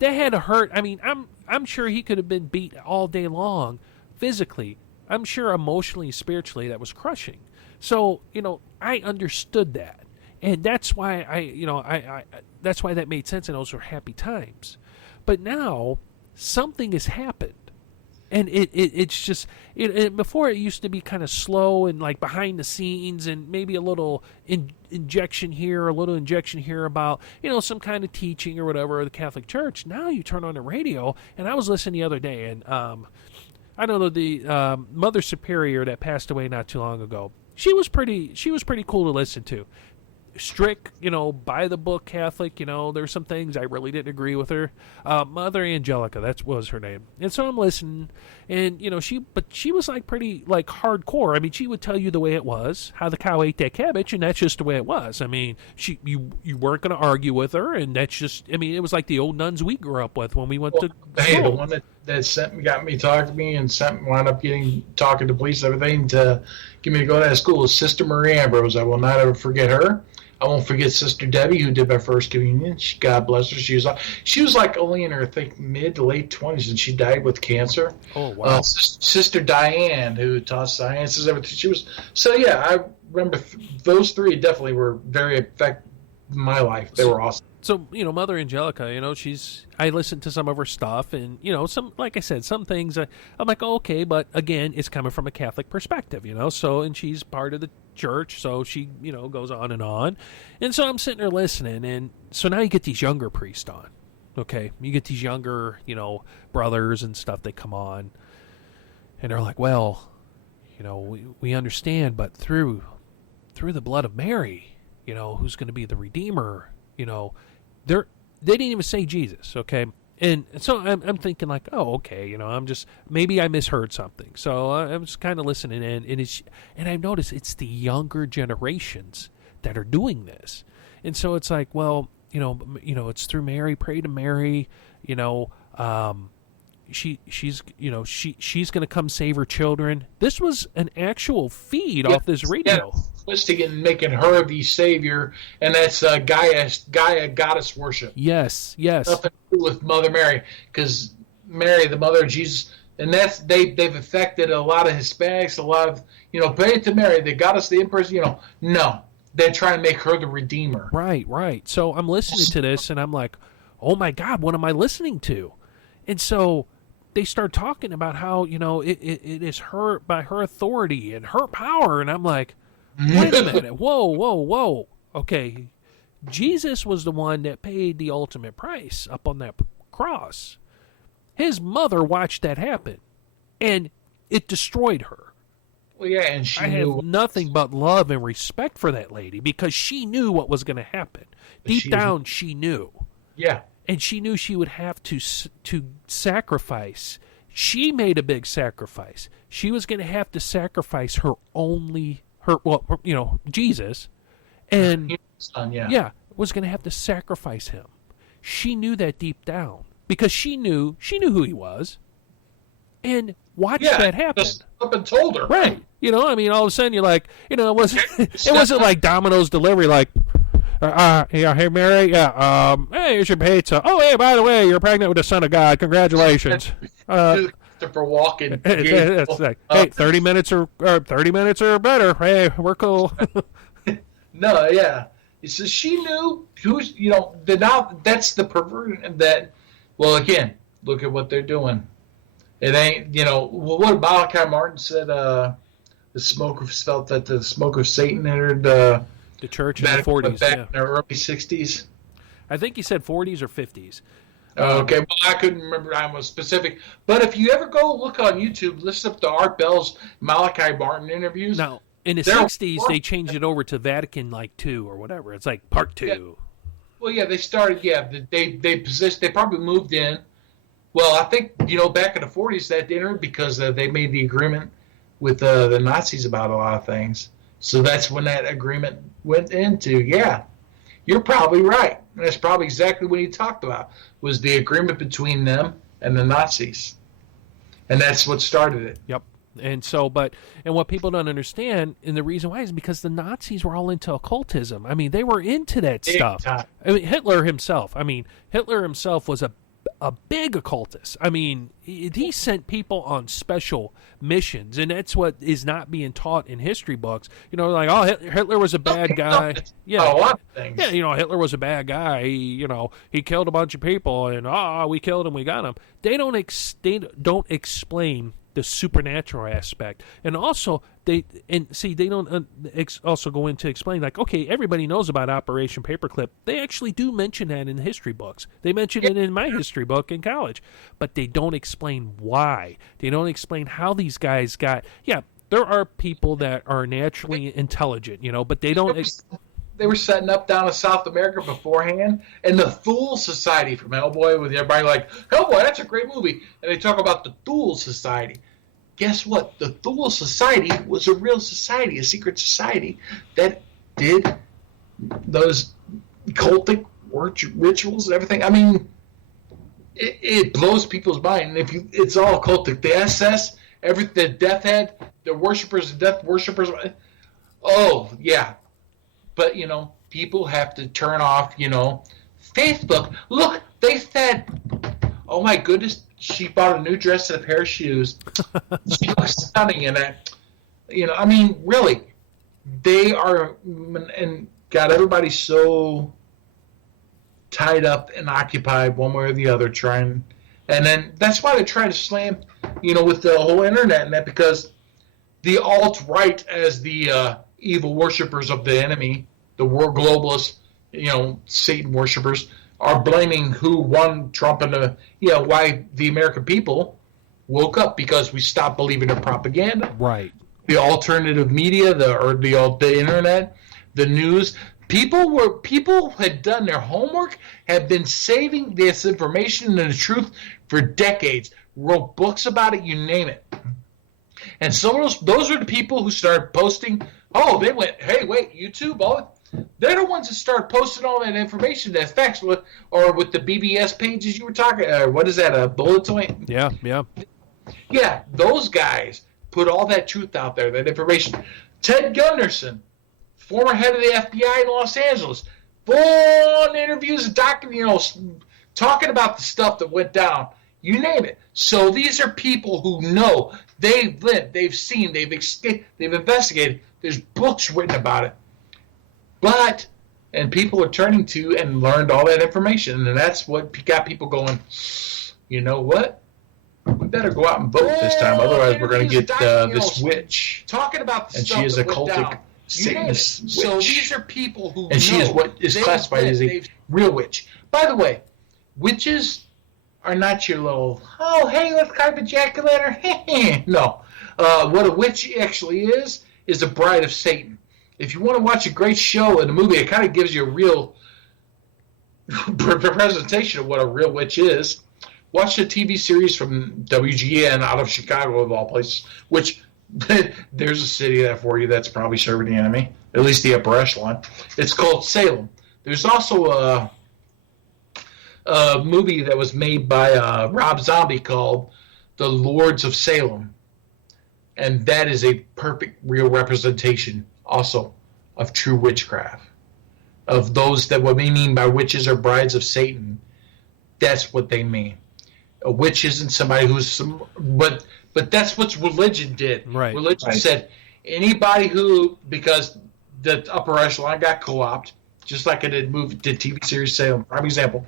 They had to hurt. I mean, I'm sure he could have been beat all day long physically. I'm sure emotionally, spiritually, that was crushing. So, I understood that. And that's why that's why that made sense, and those were happy times. But now something has happened, and it's just before it used to be kind of slow and like behind the scenes, and maybe a little injection here, a little injection here about some kind of teaching or whatever of the Catholic Church. Now you turn on the radio, and I was listening the other day, and I don't know, the Mother Superior that passed away not too long ago. She was pretty cool to listen to. Strict, by the book Catholic, there's some things I really didn't agree with her. Mother Angelica, that was her name. And so I'm listening, and she was like pretty like hardcore. I mean, she would tell you the way it was, how the cow ate that cabbage, and that's just the way it was. I mean, you weren't going to argue with her, and that's just, I mean, it was like the old nuns we grew up with when we went to hey, school. The one that got me talking to me and wound up talking to police and everything to get me to go to that school is Sister Marie Ambrose. I will not ever forget her. I won't forget Sister Debbie, who did my first communion. God bless her. She was like only in her, I think, mid to late 20s, and she died with cancer. Oh, wow. Sister Diane, who taught sciences, everything. She was. So, yeah, I remember those three definitely were very effective in my life. They were awesome. So, Mother Angelica, I listened to some of her stuff, and, some, like I said, some things, I'm like, oh, okay, but again, it's coming from a Catholic perspective, so, and she's part of the church, so she, goes on. And so I'm sitting there listening, and so now you get these younger priests on, okay? You get these younger, brothers and stuff that come on, and they're like, well, we understand, but through the blood of Mary, who's going to be the Redeemer, they didn't even say Jesus, okay? And so I'm thinking like, oh, okay, maybe I misheard something. So I'm just kind of listening in, and I've noticed it's the younger generations that are doing this. And so it's like, well, it's through Mary, pray to Mary, she's going to come save her children. This was an actual feed off this radio. Twisting and making her the savior, and that's Gaia goddess worship. Yes. Nothing to do with Mother Mary, because Mary, the mother of Jesus, and they've affected a lot of Hispanics, a lot of pray to Mary, the goddess, the empress. No, they're trying to make her the redeemer. Right. So I'm listening to this, and I'm like, oh my God, what am I listening to? And so they start talking about how it is her by her authority and her power, and I'm like, wait a minute, whoa, okay, Jesus was the one that paid the ultimate price up on that cross. His mother watched that happen, and it destroyed her. Well, yeah, and I have nothing but love and respect for that lady, because she knew what was going to happen. Deep down, she knew. Yeah. And she knew she would have to sacrifice. She made a big sacrifice. She was going to have to sacrifice Jesus, and Son, yeah. yeah, was going to have to sacrifice him. She knew that deep down because she knew who he was, and watched that happen. Just up and told her, right? All of a sudden you're like, it wasn't like Domino's delivery, like, hey Mary, hey, here's your pizza. Oh, hey, by the way, you're pregnant with the Son of God. Congratulations. For walking. It's like, hey, 30 minutes or 30 minutes or better. Hey, we're cool. No, yeah. So she knew who's, that's the perversion that, well, again, look at what they're doing. It ain't, what Malachi Martin said, the smoke felt that the smoke of Satan entered the church in the 40s. Back in the early 60s. I think he said 40s or 50s. Okay, well, I couldn't remember. I was specific. But if you ever go look on YouTube, listen up to Art Bell's Malachi Martin interviews. Now, in the 60s, they changed it over to Vatican II or whatever. It's like Part 2. Yeah. Well, yeah, they started, they probably moved in. Well, I think, back in the 40s that entered because they made the agreement with the Nazis about a lot of things. So that's when that agreement went into, you're probably right. And that's probably exactly what he talked about, was the agreement between them and the Nazis. And that's what started it. Yep. And so, and what people don't understand, and the reason why is because the Nazis were all into occultism. I mean, they were into that stuff. Time. I mean, Hitler himself was a big occultist. I mean, he sent people on special missions, and that's what is not being taught in history books. Like, oh, Hitler was a bad guy. Yeah, a lot of things. Yeah, Hitler was a bad guy. He killed a bunch of people, and we killed him, we got him. They don't explain the supernatural aspect, and also they don't also go into explain, like, okay, everybody knows about Operation Paperclip. They actually do mention that in history books. They mention it in my history book in college, but they don't explain why. They don't explain how these guys got. Yeah, there are people that are naturally intelligent, but they don't. They were setting up down in South America beforehand, and the Thule Society from Hellboy, with everybody like, Hellboy, that's a great movie. And they talk about the Thule Society. Guess what? The Thule Society was a real society, a secret society that did those cultic rituals and everything. I mean, it blows people's mind. It's all cultic. The SS, the Death Head, the worshippers, the Death worshippers. Oh, yeah. But, people have to turn off, Facebook. Look, they said, oh, my goodness, she bought a new dress and a pair of shoes. She looks stunning in that. I mean, really, they are, and got everybody so tied up and occupied one way or the other trying. And then that's why they try to slam, with the whole internet and that, because the alt-right as the evil worshippers of the enemy, the war globalists, Satan worshippers, are blaming who won Trump and why the American people woke up, because we stopped believing in propaganda. Right. The alternative media, the internet, the news. People had done their homework, had been saving this information and the truth for decades, wrote books about it, you name it. And some of those are the people who started posting. Oh, they went, hey, wait, YouTube, they're the ones that start posting all that information, that facts, or with the BBS pages you were talking. What is that? A bullet point? Yeah. Yeah, those guys put all that truth out there, that information. Ted Gunderson, former head of the FBI in Los Angeles, full interviews, talking about the stuff that went down. You name it. So these are people who know. They've lived, they've seen, they've investigated. There's books written about it. And people are turning to and learned all that information, and that's what got people going, you know what? We better go out and vote this time, otherwise we're going to get this witch. Talking about the stuff, and she is a cultic Satanist witch. So these are people who know. She is what is classified as a real witch. By the way, witches are not your little, oh, hey, let's carve a jack-o'-lantern. No. What a witch actually is a bride of Satan. If you want to watch a great show and a movie, it kind of gives you a real presentation of what a real witch is. Watch the TV series from WGN out of Chicago, of all places, which there's a city there for you that's probably serving the enemy, at least the upper echelon. It's called Salem. There's also a movie that was made by Rob Zombie called The Lords of Salem. And that is a perfect, real representation also of true witchcraft. Of those that what we mean by witches or brides of Satan. That's what they mean. A witch isn't somebody but that's what religion did. Right. Religion said anybody who, because the upper echelon got co-opted, just like it did TV series Salem, prime example.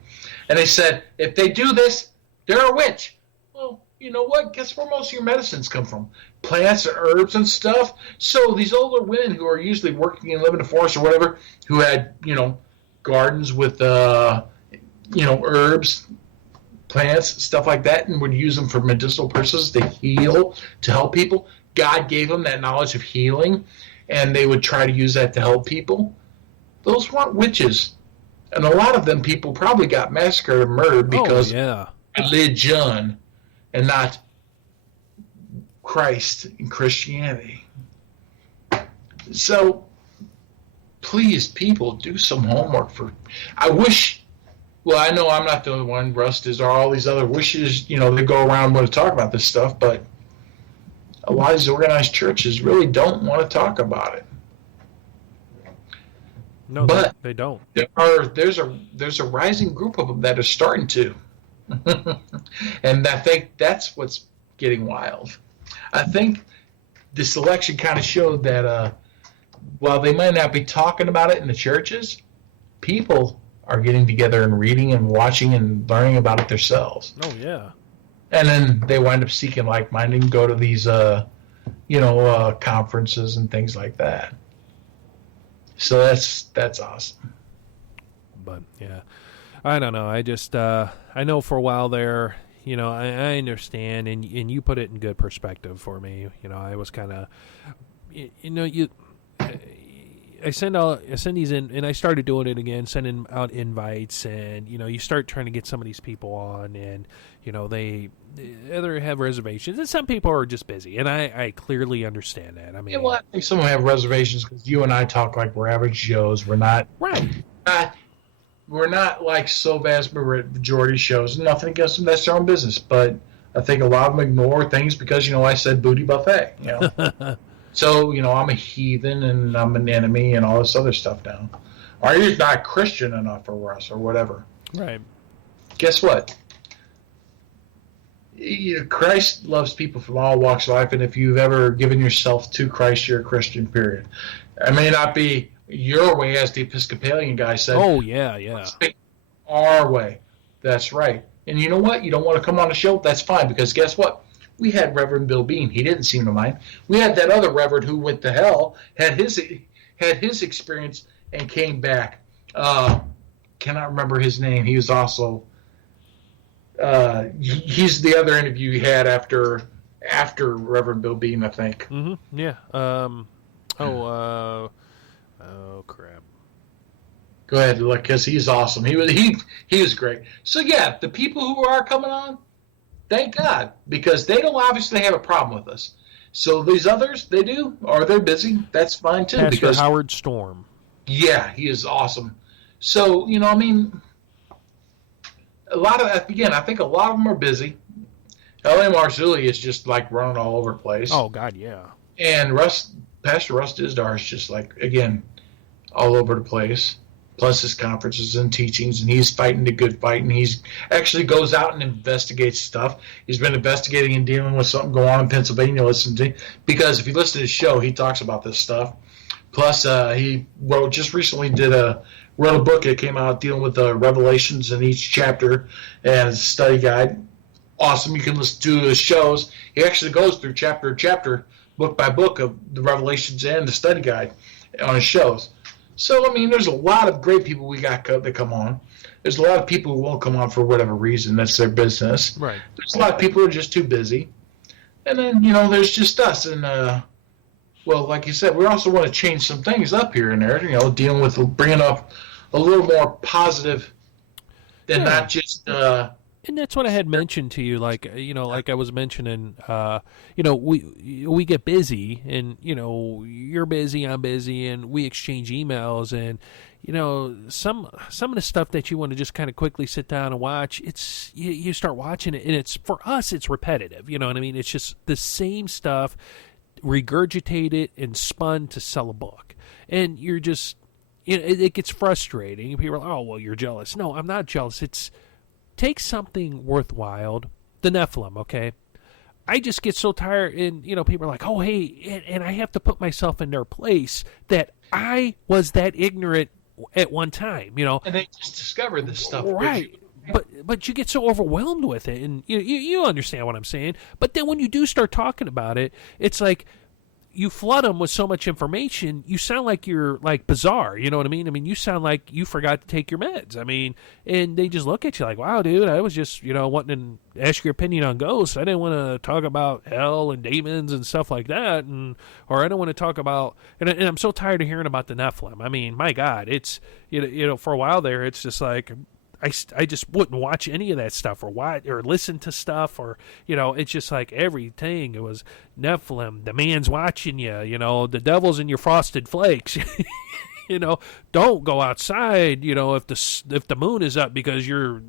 And they said, if they do this, they're a witch. Well, you know what? Guess where most of your medicines come from? Plants and herbs and stuff. So these older women who are usually working and living in the forest or whatever, who had, gardens with, herbs, plants, stuff like that, and would use them for medicinal purposes to heal, to help people. God gave them that knowledge of healing, and they would try to use that to help people. Those weren't witches. And a lot of them people probably got massacred and murdered because of religion and not Christ and Christianity. So, please, people, do some homework. I wish, well, I know I'm not the only one. Rust is, or all these other wishes, they go around and want to talk about this stuff, but a lot of these organized churches really don't want to talk about it. No, but they don't. There's a rising group of them that are starting to, and I think that's what's getting wild. I think this election kind of showed that while they might not be talking about it in the churches, people are getting together and reading and watching and learning about it themselves. Oh yeah. And then they wind up seeking like-minded and go to these conferences and things like that. So that's awesome. But yeah, I don't know. I just I know for a while there, I understand, and you put it in good perspective for me. I was kind of, I send these in, and I started doing it again, sending out invites, and you start trying to get some of these people on, and they either have reservations, and some people are just busy, and I clearly understand that. I mean, I think some have reservations because you and I talk like we're average Joes. We're not We're not like so vast majority shows. Nothing against them. That's their own business. But I think a lot of them ignore things because I said booty buffet. So, I'm a heathen and I'm an enemy and all this other stuff now. Or you're not Christian enough for us or whatever. Right. Guess what? Christ loves people from all walks of life, and if you've ever given yourself to Christ, you're a Christian, period. It may not be your way, as the Episcopalian guy said. Oh, yeah. Our way. That's right. And you know what? You don't want to come on the show? That's fine, because guess what? We had Reverend Bill Bean. He didn't seem to mind. We had that other Reverend who went to hell, had his experience, and came back. Cannot remember his name. He was also... he's the other interview he had after Reverend Bill Bean, I think. Mm-hmm. Yeah. Oh crap. Go ahead, look, because he's awesome. He was great. So yeah, the people who are coming on, thank God, because they don't obviously have a problem with us. So these others, they do, or they're busy. That's fine too. Pastor because Howard Storm. Yeah, he is awesome. So I mean. I think a lot of them are busy. L.A. Marzulli is just like running all over the place. Oh, God, yeah. And Pastor Russ Dizdar is just like, again, all over the place. Plus his conferences and teachings, and he's fighting the good fight, and he's actually goes out and investigates stuff. He's been investigating and dealing with something going on in Pennsylvania. Because if you listen to his show, he talks about this stuff. Plus, he just recently wrote a book that came out dealing with the revelations in each chapter and a study guide. Awesome. You can listen to his shows. He actually goes through chapter to chapter, book by book of the revelations and the study guide on his shows. So, I mean, there's a lot of great people we got that come on. There's a lot of people who won't come on for whatever reason. That's their business. Right. There's a lot of people who are just too busy. And then, there's just us. And, well, like you said, we also want to change some things up here and there, dealing with bringing up a little more positive than not just And that's what I had mentioned to you, like like I was mentioning, we get busy, and you're busy, I'm busy, and we exchange emails, and some of the stuff that you want to just kind of quickly sit down and watch, it's you start watching it, and it's, for us, it's repetitive. You know what I mean? It's just the same stuff, regurgitated and spun to sell a book, and you're just, it gets frustrating. People are like, oh well, you're jealous. No, I'm not jealous. It's, take something worthwhile, the Nephilim, okay? I just get so tired, and, people are like, oh, hey, and I have to put myself in their place, that I was that ignorant at one time, And they just discovered this stuff. Right. But you get so overwhelmed with it, and you understand what I'm saying. But then when you do start talking about it, it's like, you flood them with so much information, you sound like you're, like, bizarre, you know what I mean? I mean, you sound like you forgot to take your meds. I mean, and they just look at you like, wow, dude, I was just, wanting to ask your opinion on ghosts. I didn't want to talk about hell and demons and stuff like that, or I don't want to talk about, and I'm so tired of hearing about the Nephilim. I mean, my God, it's, for a while there, it's just like, I just wouldn't watch any of that stuff, or watch or listen to stuff, or it's just like everything. It was Nephilim, the man's watching you, the devil's in your frosted flakes. Don't go outside, if the moon is up, because you're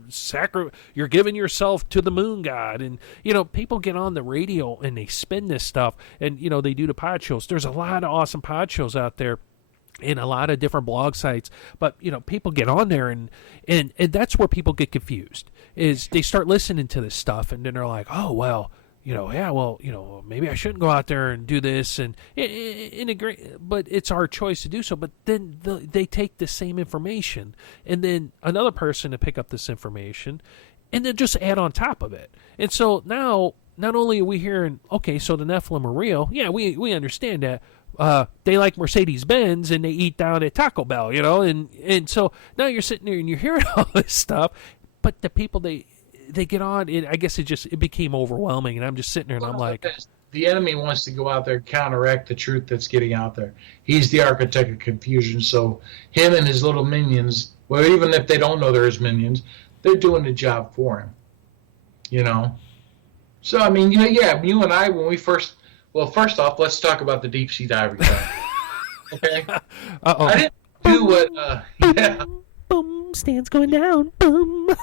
giving yourself to the moon god. And people get on the radio and they spin this stuff, and they do the pod shows. There's a lot of awesome pod shows out there in a lot of different blog sites, but people get on there, and that's where people get confused, is they start listening to this stuff, and then they're like, oh well, yeah, well, maybe I shouldn't go out there and do this, and but it's our choice to do so. But then they take the same information, and then another person to pick up this information, and then just add on top of it. And so now, not only are we hearing, okay, so the Nephilim are real, yeah, we understand that. They like Mercedes-Benz, and they eat down at Taco Bell, and so now you're sitting there and you're hearing all this stuff, but the people they get on, I guess it became overwhelming, and I'm just sitting there and I'm like, the enemy wants to go out there and counteract the truth that's getting out there. He's the architect of confusion, so him and his little minions, well, even if they don't know they're his minions, they're doing the job for him, So, I mean, yeah, you and I, when we first... Well, first off, let's talk about the deep sea diving. Okay? Uh-oh. I didn't do what, yeah. Boom, Stan's going down. Boom.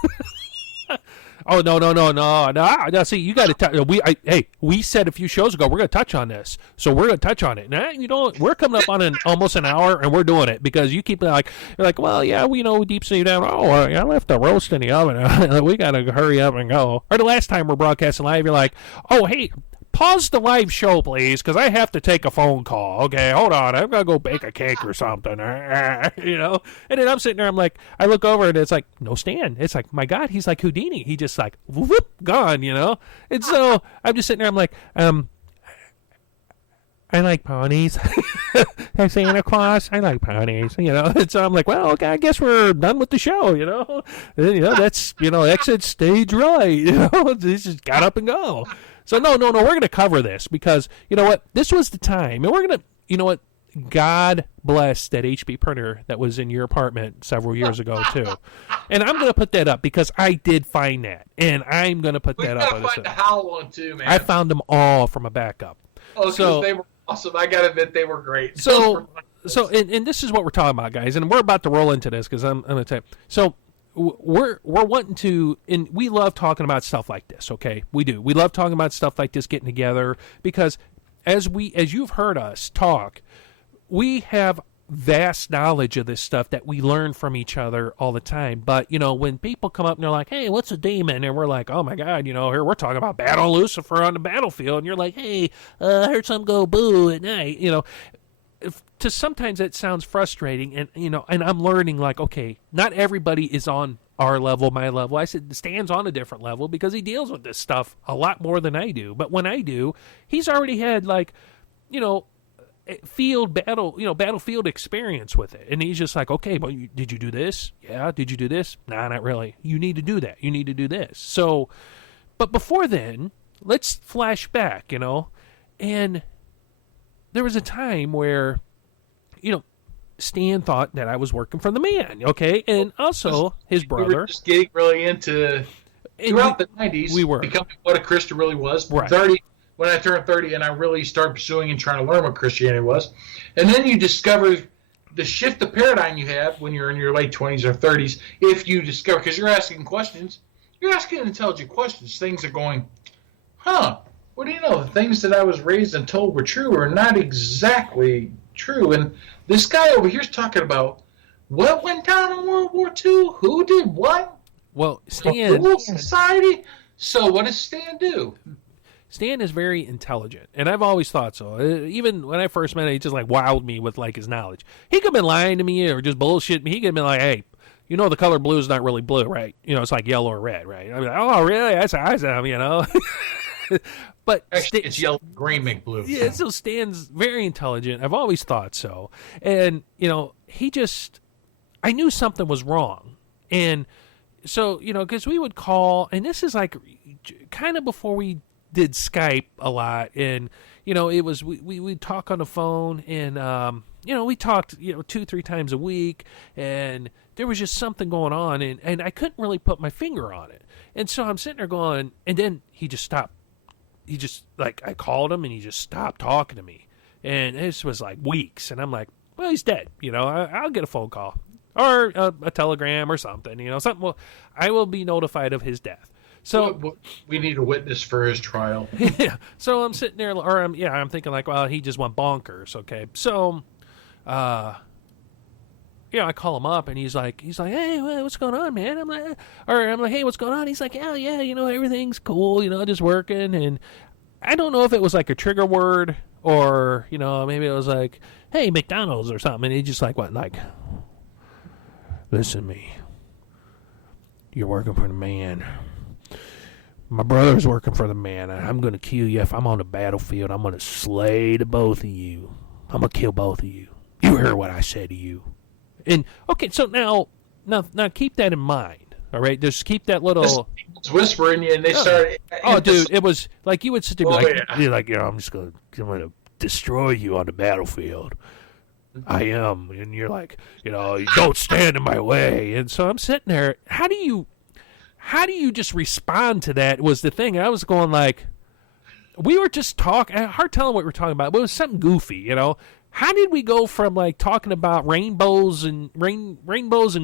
Oh, no. See, you got to we said a few shows ago we're going to touch on this. So we're going to touch on it. Now, we're coming up on almost an hour, and we're doing it because you keep you're like, well, yeah, we know deep sea down. Oh, I left the roast in the oven. We got to hurry up and go. Or the last time we're broadcasting live, you're like, oh, hey, pause the live show, please, because I have to take a phone call. Okay, hold on. I've got to go bake a cake or something. And then I'm sitting there, I'm like, I look over, and it's like, no Stan. It's like, my God, he's like Houdini. He just like, whoop, gone, And so I'm just sitting there, I'm like, I like ponies. Santa Claus, I like ponies, And so I'm like, well, okay, I guess we're done with the show, And, that's, exit stage right, This just got up and go. So no, we're going to cover this because, you know what, this was the time, and we're going to, God bless that HP printer that was in your apartment several years ago, too. And I'm going to put that up because I did find that, and I'm going to put that up. We got to find the Howl one, too, man. I found them all from a backup. Oh, because they were awesome. I got to admit, they were great. So, and this is what we're talking about, guys, and we're about to roll into this because I'm going to tell you. So, we're wanting to, and we love talking about stuff like this, okay? We do. We love talking about stuff like this, getting together, because as you've heard us talk, we have vast knowledge of this stuff that we learn from each other all the time. But, when people come up and they're like, hey, what's a demon? And we're like, oh my God, here we're talking about Battle Lucifer on the battlefield. And you're like, hey, I heard some go boo at night, to sometimes it sounds frustrating, and and I'm learning, like, okay, not everybody is on our level, my level. I said Stan's on a different level because he deals with this stuff a lot more than I do. But when I do, he's already had, like, battlefield experience with it, and he's just like, okay, well, did you do this? Yeah. Did you do this? Nah, not really. You need to do that. You need to do this. So, but before then, let's flash back, and there was a time where, Stan thought that I was working for the man, okay? And also his brother. We were just getting really into throughout the 90s, we were becoming what a Christian really was. Right. 30, when I turned 30 and I really started pursuing and trying to learn what Christianity was. And then you discover the shift of paradigm you have when you're in your late 20s or 30s, if you discover, because you're asking questions, you're asking intelligent questions. Things are going, what do you know? The things that I was raised and told were true are not exactly true. And this guy over here is talking about what went down in World War II, who did what? Well, Stan... society? So what does Stan do? Stan is very intelligent, and I've always thought so. Even when I first met him, he just like wowed me with like his knowledge. He could have been lying to me or just bullshit me. He could have been like, "Hey, you know the color blue is not really blue, right? You know it's like yellow or red, right?" I'd be like, "Oh, really? That's awesome," you know. But actually, it's yellow, green, make blue. Yeah, so Stan's very intelligent. I've always thought so, and you know, I knew something was wrong, and so because we would call, and this is like kind of before we did Skype a lot, and it was we'd talk on the phone, and we talked 2-3 times a week, and there was just something going on, and I couldn't really put my finger on it, and so I'm sitting there going, and then he just stopped. He just I called him, and he just stopped talking to me, and this was like weeks, and I'm like, well, he's dead. I'll get a phone call or a telegram or something. Something. I will be notified of his death. So we need a witness for his trial. Yeah. So I'm sitting there, or I'm thinking like, well, he just went bonkers. Okay. So, I call him up, and he's like, hey, what's going on, man? I'm like, hey, what's going on? He's like, yeah, everything's cool, just working. And I don't know if it was like a trigger word or, maybe it was like, hey, McDonald's or something. And he just like went like, listen to me. You're working for the man. My brother's working for the man, and I'm going to kill you. If I'm on the battlefield, I'm going to slay the both of you. I'm going to kill both of you. You heard what I said to you. And, okay, so now keep that in mind, all right? Just keep that little... It's whispering you, and they started... Oh, dude, it was like you would sit there I'm just going to destroy you on the battlefield. I am. And you're like, don't stand in my way. And so I'm sitting there. How do you just respond to that was the thing. I was going like, we were just talking, hard telling what we were talking about, but it was something goofy, How did we go from like talking about rainbows and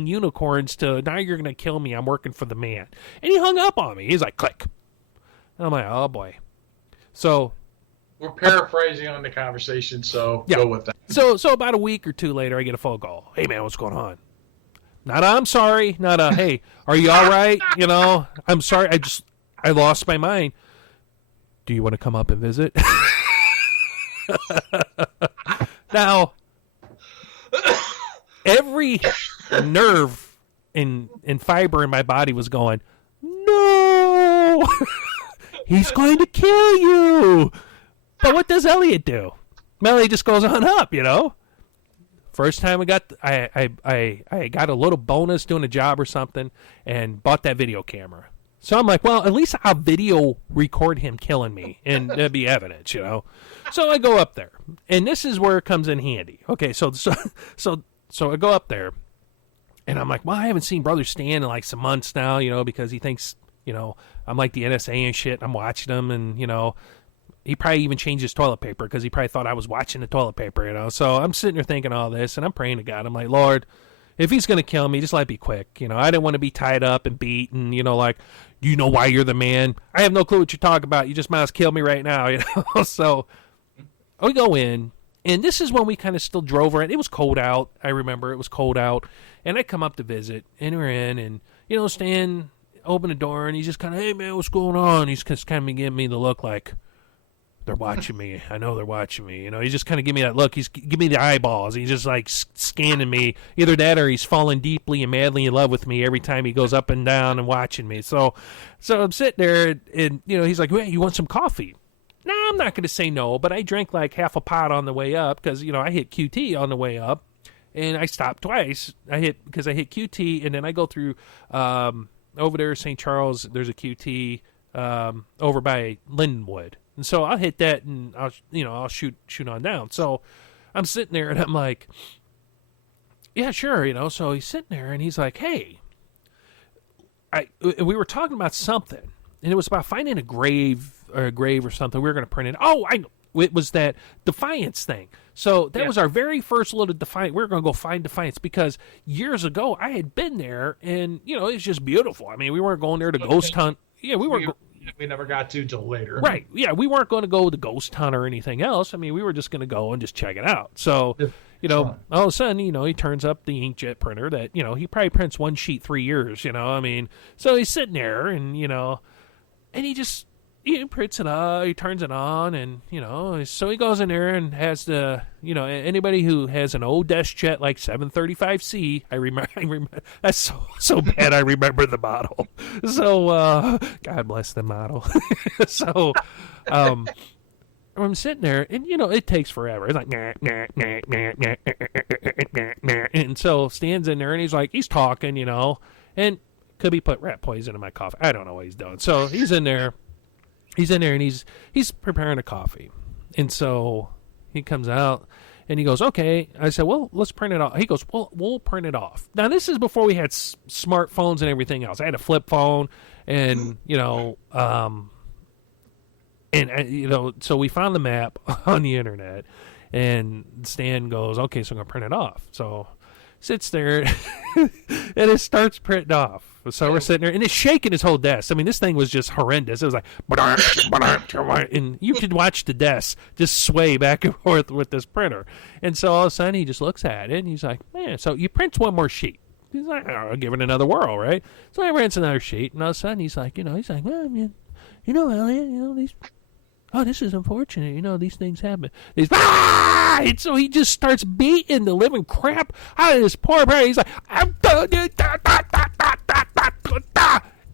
unicorns to now you're going to kill me, I'm working for the man? And he hung up on me. He's like, click. And I'm like, oh boy. So we're paraphrasing on the conversation, so yeah. Go with that. So about a week or two later, I get a phone call. Hey man, what's going on? Not a, I'm sorry. Not a, hey, are you all right? I'm sorry. I lost my mind. Do you want to come up and visit? Now, every nerve and fiber in my body was going, no, he's going to kill you. But what does Elliot do? Melly just goes on up, First time I got a little bonus doing a job or something and bought that video camera. So I'm like, well, at least I'll video record him killing me and there'll be evidence, So I go up there, and this is where it comes in handy. Okay, so I go up there, and I'm like, well, I haven't seen Brother Stan in like some months now, because he thinks, I'm like the NSA and shit. I'm watching him, and he probably even changed his toilet paper because he probably thought I was watching the toilet paper, So I'm sitting there thinking all this, and I'm praying to God. I'm like, Lord, if he's going to kill me, just let it be quick. I didn't want to be tied up and beat and, like, do you know why you're the man? I have no clue what you're talking about. You just might as well kill me right now, So we go in, and this is when we kind of still drove around. It was cold out. I remember it was cold out. And I come up to visit, and we're in, and, Stan opened the door, and he's just kind of, hey, man, what's going on? He's just kind of giving me the look like, they're watching me. I know they're watching me. He just kind of give me that look. He's give me the eyeballs. He's just like scanning me. Either that or he's falling deeply and madly in love with me every time he goes up and down and watching me. So I'm sitting there, and he's like, "Hey, you want some coffee?" No, I'm not going to say no, but I drank like half a pot on the way up because I hit QT on the way up, and I stopped twice. I hit QT, and then I go through over there, St. Charles. There's a QT over by Lindenwood. And so I'll hit that, and I'll shoot on down. So I'm sitting there, and I'm like, yeah, sure, So he's sitting there, and he's like, hey, we were talking about something, and it was about finding a grave or something. We were going to print it. Oh, I know. It was that Defiance thing. So that was our very first little Defiance. We were going to go find Defiance because years ago I had been there, and it's just beautiful. I mean, we weren't going there to ghost hunt. Yeah, we weren't. We never got to till later. Right. Yeah, we weren't going to go to ghost hunt or anything else. I mean, we were just going to go and just check it out. So, all of a sudden, he turns up the inkjet printer that, he probably prints one sheet 3 years, I mean, so he's sitting there and, and he just, he prints it up, he turns it on, and, so he goes in there and has the, anybody who has an old desk jet like 735C, I remember that's so bad I remember the model. So, God bless the model. So, I'm sitting there, and, it takes forever. It's like, nah, nah, nah, nah, nah, nah, nah. And so Stan's in there, and he's talking, and could be put rat poison in my coffee. I don't know what he's doing. So he's in there. And he's preparing a coffee. And so he comes out and he goes, okay. I said, well, let's print it off. He goes, well, we'll print it off. Now, this is before we had smartphones and everything else. I had a flip phone and, so we found the map on the internet and Stan goes, okay, so I'm going to print it off. So sits there and it starts printing off. So we're sitting there, and it's shaking his whole desk. I mean, this thing was just horrendous. It was like, and you could watch the desk just sway back and forth with this printer. And so all of a sudden, he just looks at it, and he's like, man, so you print one more sheet. He's like, oh, I'll give it another whirl, right? So he prints another sheet, and all of a sudden, he's like, well, man, Elliot, these... Oh, this is unfortunate. These things happen. And so he just starts beating the living crap out of this poor guy. He's like,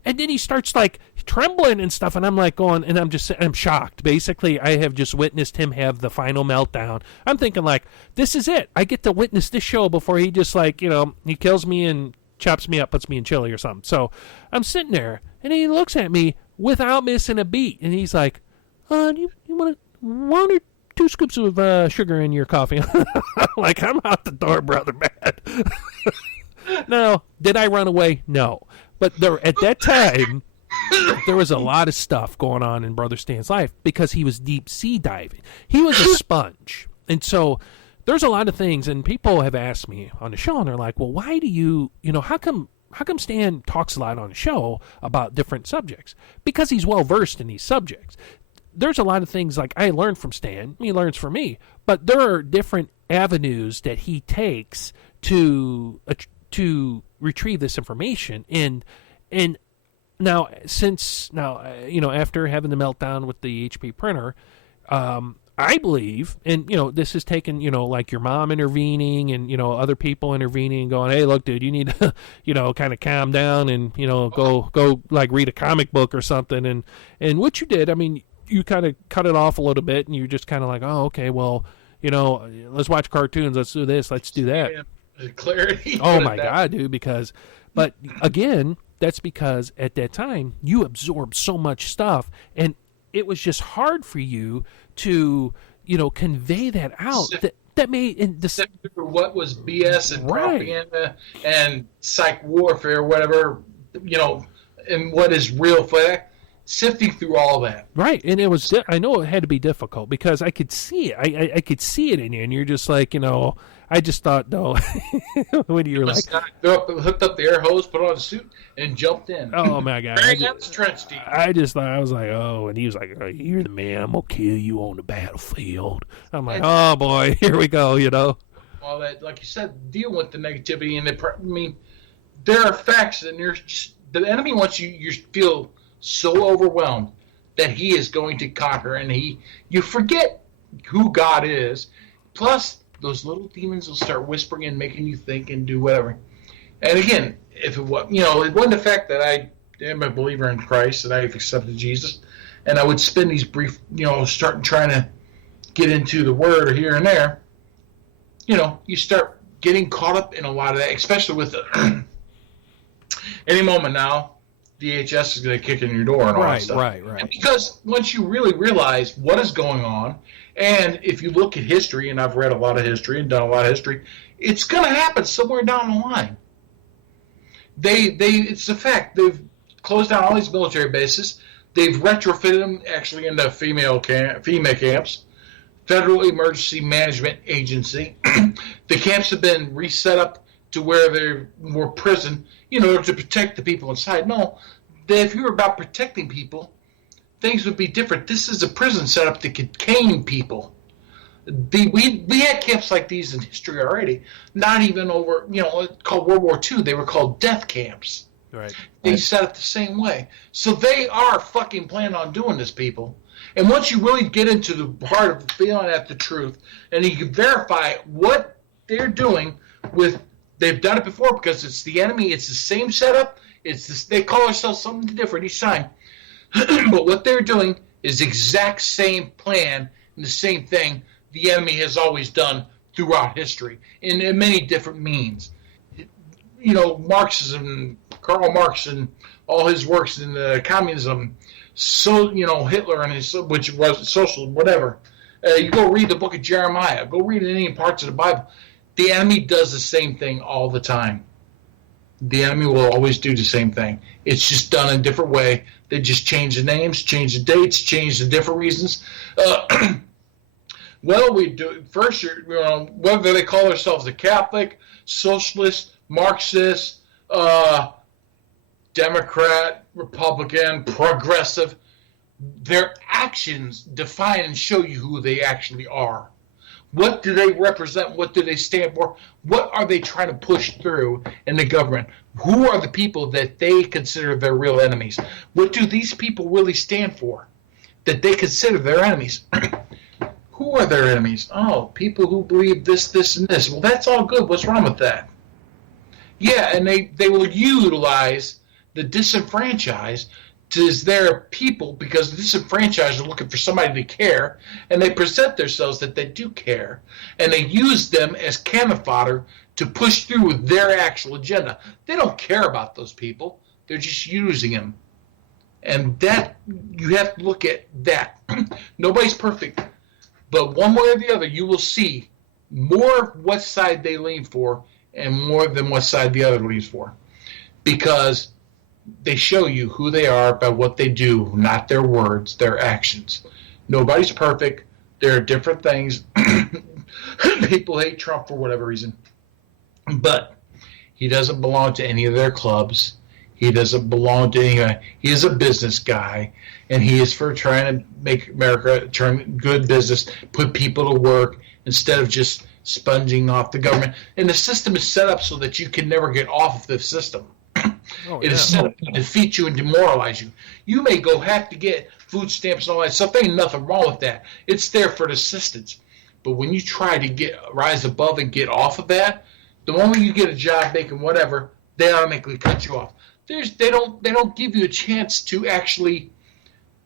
and then he starts like trembling and stuff. And I'm like going, and I'm shocked. Basically, I have just witnessed him have the final meltdown. I'm thinking like, this is it. I get to witness this show before he just like, he kills me and chops me up, puts me in chili or something. So I'm sitting there and he looks at me without missing a beat. And he's like, you want 1 or 2 scoops of sugar in your coffee? Like, I'm out the door, brother, man. Now, did I run away? No. But at that time, there was a lot of stuff going on in Brother Stan's life because he was deep sea diving. He was a sponge. And so there's a lot of things, and people have asked me on the show, and they're like, well, why do you how come Stan talks a lot on the show about different subjects? Because he's well-versed in these subjects. There's a lot of things like I learned from Stan, he learns from me, but there are different avenues that he takes to retrieve this information. And now, after having the meltdown with the HP printer, I believe, and this has taken like your mom intervening and other people intervening and going, hey, look, dude, you need to kind of calm down and go like read a comic book or something. And what you did, I mean, you kind of cut it off a little bit, and you just kind of like, oh, okay, well, let's watch cartoons, let's do this, let's do that. Clarity. Oh my God, dude! But again, that's because at that time you absorbed so much stuff, and it was just hard for you to convey that out. That made what was BS and propaganda and psych warfare, whatever, and what is real fact. Sifting through all that, right? And it was. I know it had to be difficult because I could see it. I could see it in you, and you're just like, I just thought, no. When you were like, hooked up the air hose, put on a suit, and jumped in. Oh my God! Trench deep. I just thought, I was like, oh, and he was like, oh, you're the man. I'm gonna kill you on the battlefield. I'm like, oh boy, here we go. All that, like you said, deal with the negativity, and there are facts, and the enemy wants you feel so overwhelmed that he is going to conquer, and you forget who God is. Plus, those little demons will start whispering and making you think and do whatever. And again, if it was, it wasn't the fact that I am a believer in Christ, that I've accepted Jesus, and I would spend these brief, trying to get into the Word or here and there. You start getting caught up in a lot of that, especially with any moment now. DHS is going to kick in your door and all that stuff. Right. And because once you really realize what is going on, and if you look at history, and I've read a lot of history and done a lot of history, it's going to happen somewhere down the line. It's a fact. They've closed down all these military bases. They've retrofitted them actually into female camps. Federal Emergency Management Agency. The camps have been reset up to where they were prison, to protect the people inside. No, if you were about protecting people, things would be different. This is a prison set up to contain people. We had camps like these in history already. Not even over, called World War II. They were called death camps. Right. They set up the same way. So they are fucking planning on doing this, people. And once you really get into the heart of feeling out the truth, and you can verify what they're doing they've done it before because it's the enemy. It's the same setup. They call themselves something different each time. But what they're doing is the exact same plan and the same thing the enemy has always done throughout history in many different means. Marxism, Karl Marx and all his works in communism, Hitler and which was socialism, whatever. You go read the book of Jeremiah. Go read any parts of the Bible. The enemy does the same thing all the time. The enemy will always do the same thing. It's just done in a different way. They just change the names, change the dates, change the different reasons. Well, we do first. Whether they call themselves a Catholic, socialist, Marxist, Democrat, Republican, progressive, their actions define and show you who they actually are. What do they represent? What do they stand for? What are they trying to push through in the government? Who are the people that they consider their real enemies? What do these people really stand for that they consider their enemies? Who are their enemies? Oh, people who believe this, this, and this. Well, that's all good. What's wrong with that? Yeah, and they will utilize the disenfranchised as their people because the disenfranchised are looking for somebody to care, and they present themselves that they do care, and they use them as cannon fodder to push through their actual agenda. They don't care about those people. They're just using them. And that, you have to look at that. Nobody's perfect. But one way or the other, you will see more what side they lean for and more than what side the other leans for. Because they show you who they are by what they do, not their words, their actions. Nobody's perfect. There are different things. People hate Trump for whatever reason. But he doesn't belong to any of their clubs. He doesn't belong to anyone. He is a business guy, and he is for trying to make America turn good business, put people to work instead of just sponging off the government. And the system is set up so that you can never get off of the system. It is set up to defeat you and demoralize you. You may have to get food stamps and all that stuff. There ain't nothing wrong with that. It's there for the assistance. But when you try to rise above and get off of that, the moment you get a job making whatever, they automatically cut you off. They don't give you a chance to actually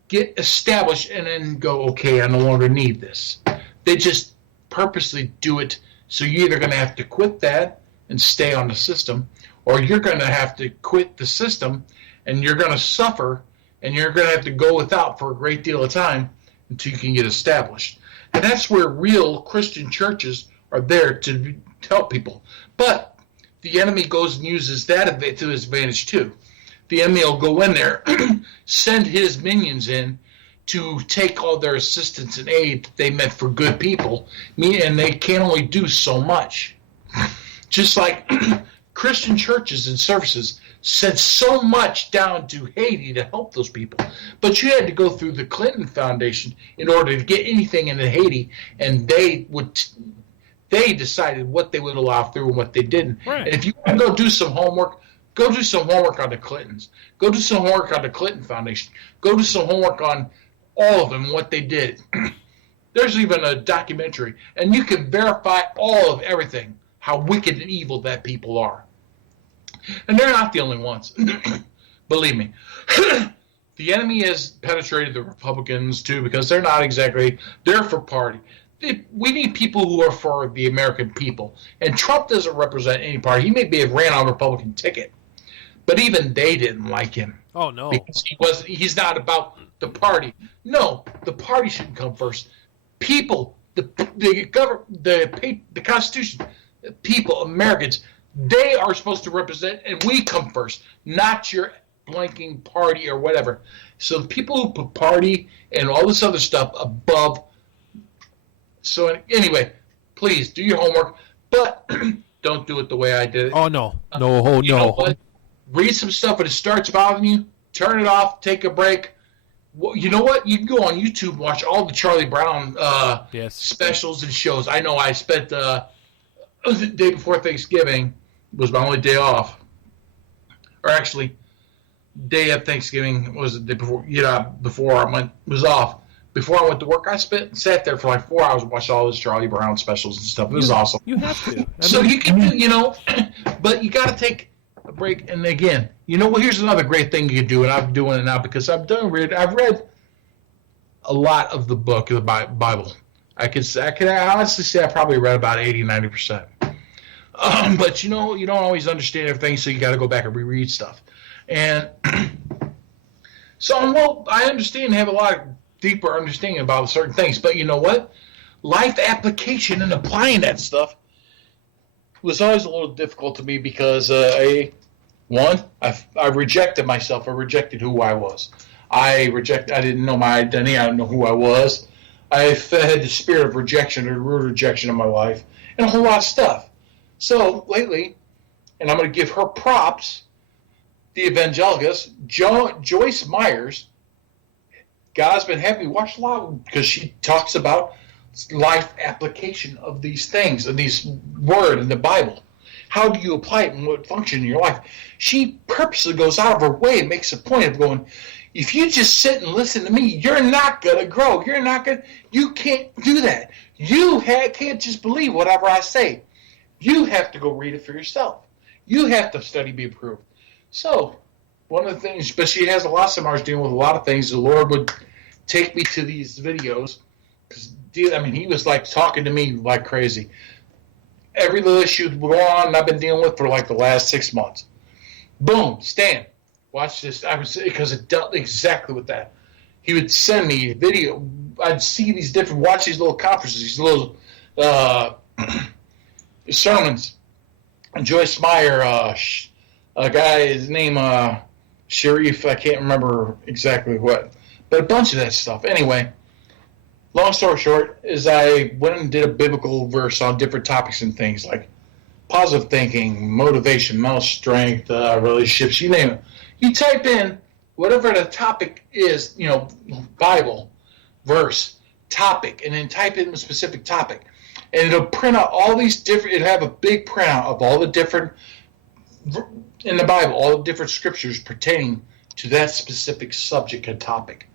get established and then go, okay, I no longer need this. They just purposely do it. So you're either going to have to quit that and stay on the system, or you're going to have to quit the system and you're going to suffer and you're going to have to go without for a great deal of time until you can get established. And that's where real Christian churches are there to help people. But the enemy goes and uses that to his advantage too. The enemy will go in there, send his minions in to take all their assistance and aid that they meant for good people, and they can only do so much. Just like Christian churches and services sent so much down to Haiti to help those people. But you had to go through the Clinton Foundation in order to get anything into Haiti, and they decided what they would allow through and what they didn't. Right. And if you want to go do some homework, go do some homework on the Clintons. Go do some homework on the Clinton Foundation. Go do some homework on all of them, what they did. There's even a documentary, and you can verify all of everything, how wicked and evil that people are. And they're not the only ones. Believe me. The enemy has penetrated the Republicans, too, because they're not exactly there for party. We need people who are for the American people. And Trump doesn't represent any party. He maybe have ran on a Republican ticket. But even they didn't like him. Oh, no. Because he's not about the party. No, the party shouldn't come first. People, the Constitution, people, Americans, They are supposed to represent, and we come first, not your blanking party or whatever. So the people who put party and all this other stuff above. So anyway, please do your homework, but don't do it the way I did it. Oh, no. No, You know what? Read some stuff. When it starts bothering you, turn it off, take a break. Well, you know what? You can go on YouTube and watch all the Charlie Brown specials and shows. I know I spent the day before Thanksgiving was my only day off. Or actually, day of Thanksgiving was the day before, before I was off. Before I went to work, I sat there for like 4 hours and watched all those Charlie Brown specials and stuff. It was awesome. You have to. So you can do, but you got to take a break. And again, here's another great thing you can do, and I'm doing it now because I've read a lot of the book of the Bible. I can honestly say I probably read about 80-90%. But you don't always understand everything, so you got to go back and reread stuff. And so, I understand and have a lot of deeper understanding about certain things. But you know what? Life application and applying that stuff was always a little difficult to me because I rejected myself. I rejected who I was. I didn't know my identity. I didn't know who I was. I had the spirit of rejection or root rejection in my life and a whole lot of stuff. So lately, and I'm going to give her props, the evangelist, Joyce Myers, God's been having me watch a lot because she talks about life application of these things, of these word in the Bible. How do you apply it and what function in your life? She purposely goes out of her way and makes a point of going, if you just sit and listen to me, you're not going to grow. You can't do that. You can't just believe whatever I say. You have to go read it for yourself. You have to study, be approved. So, one of the things, but she has a lot of seminars dealing with a lot of things. The Lord would take me to these videos because, he was like talking to me like crazy. Every little issue going on I've been dealing with for like the last 6 months. Boom, Stan, watch this. I would say because it dealt exactly with that. He would send me a video. I'd see watch these little conferences, these little sermons. And Joyce Meyer, a guy, his name Sharif, I can't remember exactly what, but a bunch of that stuff. Anyway, long story short, is I went and did a biblical verse on different topics and things like positive thinking, motivation, mental strength, relationships, you name it. You type in whatever the topic is, Bible, verse, topic, and then type in a specific topic. And it'll print out all these different, it'll have a big printout of all the different, in the Bible, all the different scriptures pertaining to that specific subject and topic.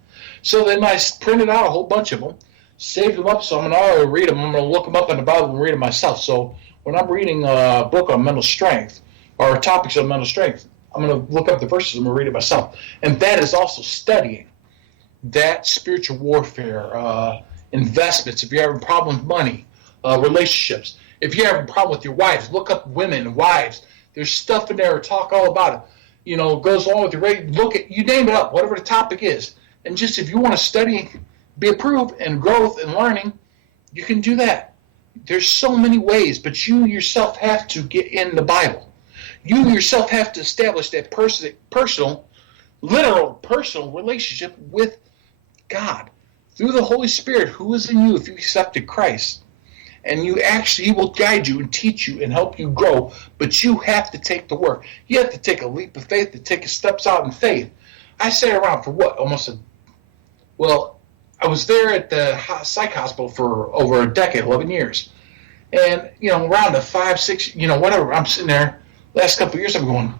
So then I printed out a whole bunch of them, saved them up, so I'm going to read them. I'm going to look them up in the Bible and read them myself. So when I'm reading a book on mental strength or topics on mental strength, I'm going to look up the verses and I'm going to read it myself. And that is also studying that spiritual warfare, investments. If you're having a problem with money, relationships. If you're having a problem with your wives, look up women, wives. There's stuff in there, talk all about it. Goes along with your rate. Look at, you name it up, whatever the topic is. And just if you want to study, be approved, and growth and learning, you can do that. There's so many ways, but you yourself have to get in the Bible. You yourself have to establish that personal relationship with God through the Holy Spirit who is in you if you accepted Christ. And He will guide you and teach you and help you grow, but you have to take the work. You have to take a leap of faith, to take steps out in faith. I sat around for what? I was there at the psych hospital for over a decade, 11 years. And, around the 5, 6, whatever, I'm sitting there. Last couple of years, I'm going,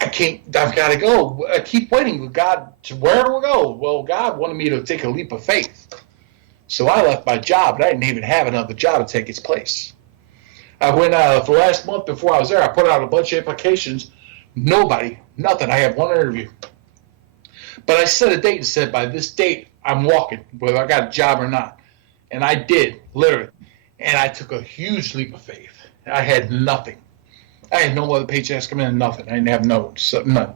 I've got to go. I keep waiting with God to where do we go? Well, God wanted me to take a leap of faith. So I left my job, and I didn't even have another job to take its place. I went for the last month before I was there, I put out a bunch of applications. Nothing. I had one interview. But I set a date and said, by this date, I'm walking, whether I got a job or not. And I did, literally. And I took a huge leap of faith. I had nothing. I had no other paychecks coming in, nothing. I didn't have none. A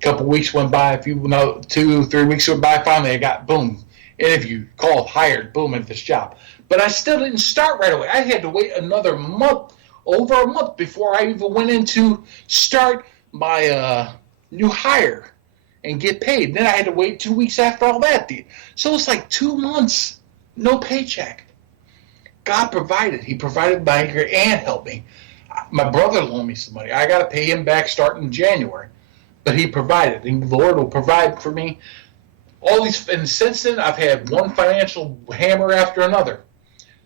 couple weeks went by, 2, 3 weeks went by. Finally, I got, boom, interview, called, hired, boom, at this job. But I still didn't start right away. I had to wait another month over a month before I even went in to start my new hire and get paid. Then I had to wait 2 weeks after all that. So it's like 2 months, no paycheck. God provided. He provided my anchor and helped me. My brother loaned me some money. I got to pay him back starting in January. But he provided. And the Lord will provide for me. And since then, I've had one financial hammer after another.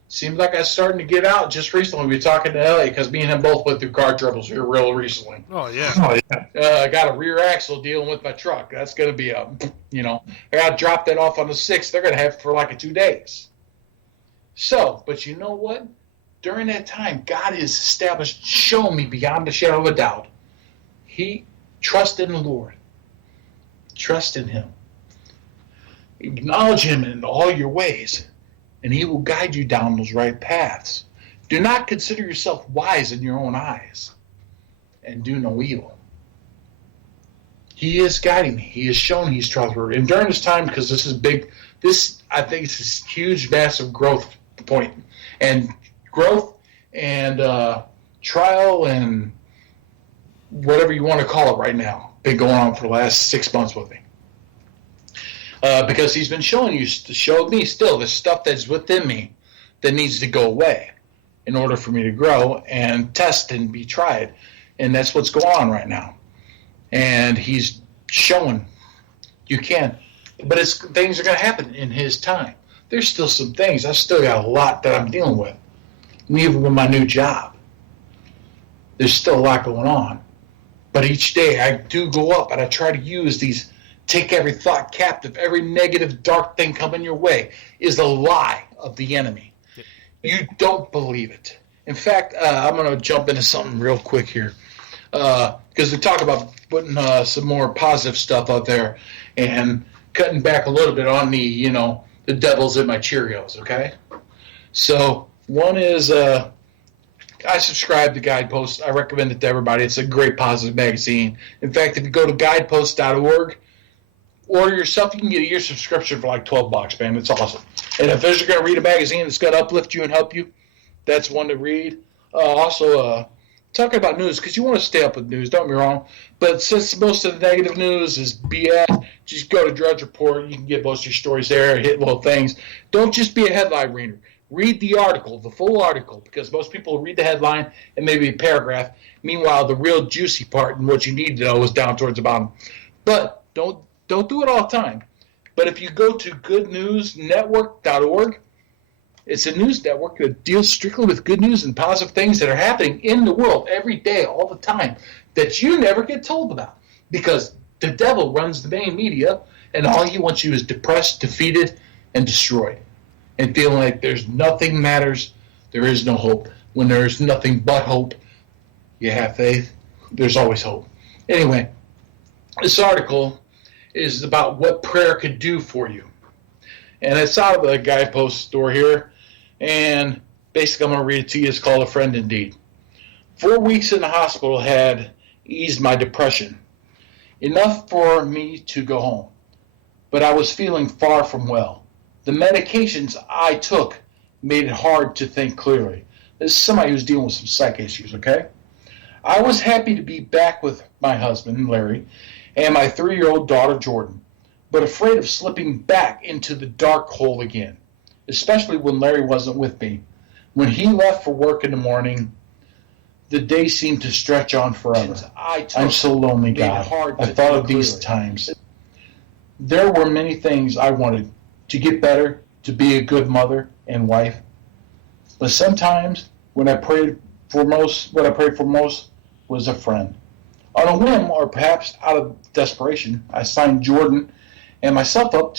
Seems like I'm starting to get out. Just recently, we were talking to Elliot because me and him both went through car troubles here real recently. Oh, yeah. I got a rear axle dealing with my truck. That's going to be I got to drop that off on the 6th. They're going to have it for like 2 days. So, but you know what? During that time, God has shown me beyond a shadow of a doubt. Trust in the Lord. Trust in Him. Acknowledge Him in all your ways, and He will guide you down those right paths. Do not consider yourself wise in your own eyes, and do no evil. He is guiding me. He has shown He's trustworthy. And during this time, because this is big, I think it's this huge, massive growth point. And growth and trial and whatever you want to call it right now, been going on for the last 6 months with me. Because He's been showing me still the stuff that's within me that needs to go away in order for me to grow and test and be tried. And that's what's going on right now. And He's showing you can. But things are going to happen in His time. There's still some things. I still got a lot that I'm dealing with. Even with my new job. There's still a lot going on. But each day I do go up and I try to use these, take every thought captive, every negative, dark thing coming your way is a lie of the enemy. You don't believe it. In fact, I'm going to jump into something real quick here. Because we talk about putting some more positive stuff out there and cutting back a little bit on the devil's in my Cheerios, okay? So one is I subscribe to Guidepost. I recommend it to everybody. It's a great positive magazine. In fact, if you go to guidepost.org, order yourself, you can get a year subscription for like $12, man. It's awesome. And if you're going to read a magazine that's going to uplift you and help you, that's one to read. Also, talking about news, because you want to stay up with news, don't be wrong. But since most of the negative news is BS, just go to Drudge Report. You can get most of your stories there, hit little things. Don't just be a headline reader. Read the article, the full article, because most people read the headline and maybe a paragraph. Meanwhile, the real juicy part and what you need to know is down towards the bottom. But don't do it all the time. But if you go to goodnewsnetwork.org, it's a news network that deals strictly with good news and positive things that are happening in the world every day, all the time, that you never get told about. Because the devil runs the main media, and all he wants you is depressed, defeated, and destroyed. And feeling like there's nothing matters, there is no hope. When there's nothing but hope, you have faith, there's always hope. Anyway, this article is about what prayer could do for you. And it's out of the Guidepost store here. And basically I'm going to read it to you. It's called A Friend Indeed. 4 weeks in the hospital had eased my depression. Enough for me to go home. But I was feeling far from well. The medications I took made it hard to think clearly. This is somebody who's dealing with some psych issues, okay? I was happy to be back with my husband, Larry, and my 3-year-old daughter, Jordan, but afraid of slipping back into the dark hole again, especially when Larry wasn't with me. When he left for work in the morning, the day seemed to stretch on forever. I'm so lonely, God. I thought of these times. There were many things I wanted to get better, to be a good mother and wife. But sometimes what I prayed for most was a friend. On a whim, or perhaps out of desperation, I signed Jordan and myself up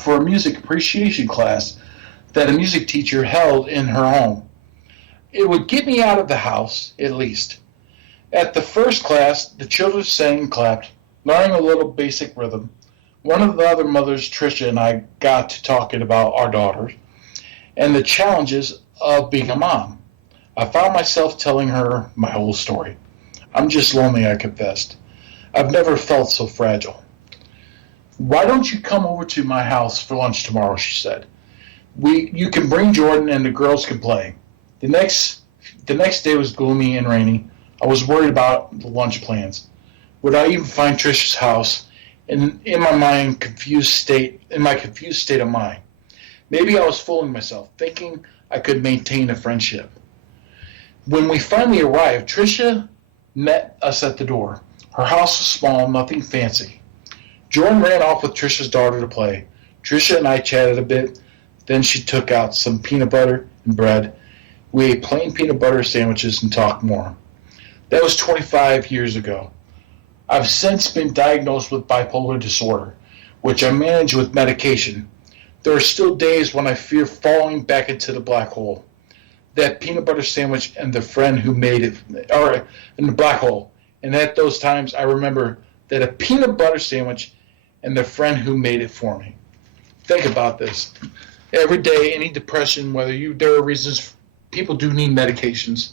for a music appreciation class that a music teacher held in her home. It would get me out of the house, at least. At the first class, the children sang and clapped, learning a little basic rhythm. One of the other mothers, Tricia, and I got to talking about our daughters and the challenges of being a mom. I found myself telling her my whole story. I'm just lonely, I confessed. I've never felt so fragile. Why don't you come over to my house for lunch tomorrow, she said. You can bring Jordan and the girls can play. The next The next day was gloomy and rainy. I was worried about the lunch plans. Would I even find Trisha's house? And in my confused state of mind. Maybe I was fooling myself, thinking I could maintain a friendship. When we finally arrived, Trisha met us at the door. Her house was small, nothing fancy. Jordan ran off with Trisha's daughter to play. Trisha and I chatted a bit. Then she took out some peanut butter and bread. We ate plain peanut butter sandwiches and talked more. That was 25 years ago. I've since been diagnosed with bipolar disorder, which I manage with medication. There are still days when I fear falling back into the black hole. That peanut butter sandwich and the friend who made it are in the black hole. And at those times, I remember that a peanut butter sandwich and the friend who made it for me. Think about this. Every day, any depression, there are reasons people do need medications.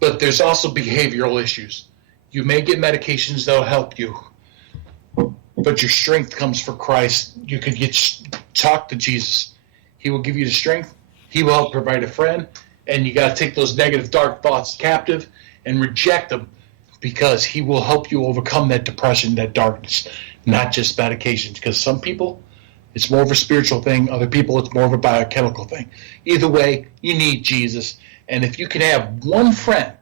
But there's also behavioral issues. You may get medications that'll help you, but your strength comes from Christ. You could talk to Jesus. He will give you the strength. He will help provide a friend, and you got to take those negative, dark thoughts captive and reject them, because he will help you overcome that depression, that darkness, not just medications. Because some people, it's more of a spiritual thing. Other people, it's more of a biochemical thing. Either way, you need Jesus. And if you can have one friend,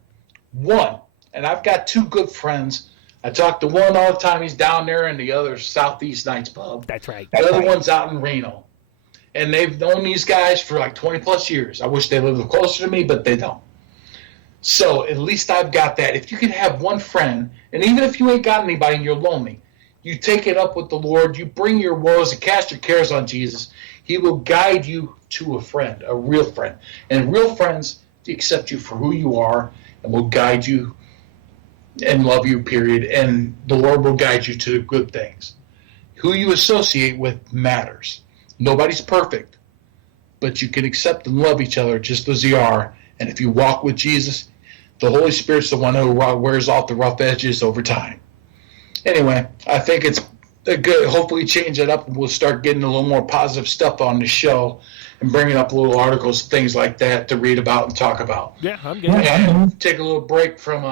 and I've got two good friends. I talk to one all the time. He's down there in the other Southeast Nights Pub. That's right. The other one's out in Reno. And they've known these guys for like 20-plus years. I wish they lived closer to me, but they don't. So at least I've got that. If you can have one friend, and even if you ain't got anybody and you're lonely, you take it up with the Lord. You bring your woes and cast your cares on Jesus. He will guide you to a friend, a real friend. And real friends accept you for who you are and will guide you and love you, period. And the Lord will guide you to the good things. Who you associate with matters. Nobody's perfect, but you can accept and love each other just as you are. And if you walk with Jesus, the Holy Spirit's the one who wears off the rough edges over time. Anyway, I think it's a good, hopefully change it up, and we'll start getting a little more positive stuff on the show and bringing up little articles, things like that to read about and talk about. Yeah, I'm good. And take a little break from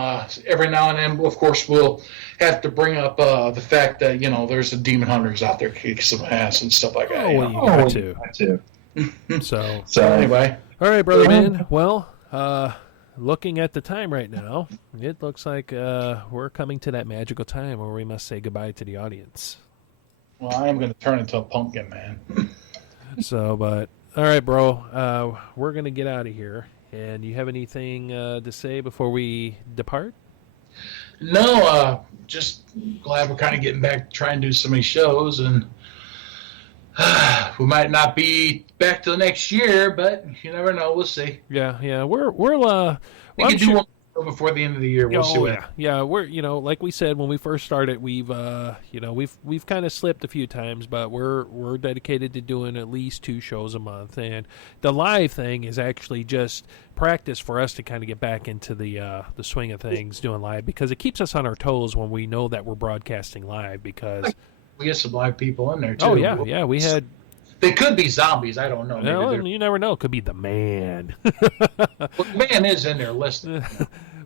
every now and then. Of course, we'll have to bring up the fact that, there's the demon hunters out there kicking some ass and stuff like that. Oh, well, you got to. So anyway. All right, brother man. Well, looking at the time right now, it looks like we're coming to that magical time where we must say goodbye to the audience. Well, I am going to turn into a pumpkin, man. All right, bro. We're going to get out of here. And you have anything to say before we depart? No, just glad we're kind of getting back to try and do so many shows. And we might not be back till next year, but you never know. We'll see. Yeah. We can do one before the end of the year. We'll see what. Yeah. We're like we said when we first started, we've kind of slipped a few times, but we're dedicated to doing at least 2 shows a month, and the live thing is actually just practice for us to kind of get back into the swing of things doing live, because it keeps us on our toes when we know that we're broadcasting live, because we get some live people in there too. Oh yeah, we had. They could be zombies. I don't know. No, you never know. It could be the man. Well, the man is in there listening.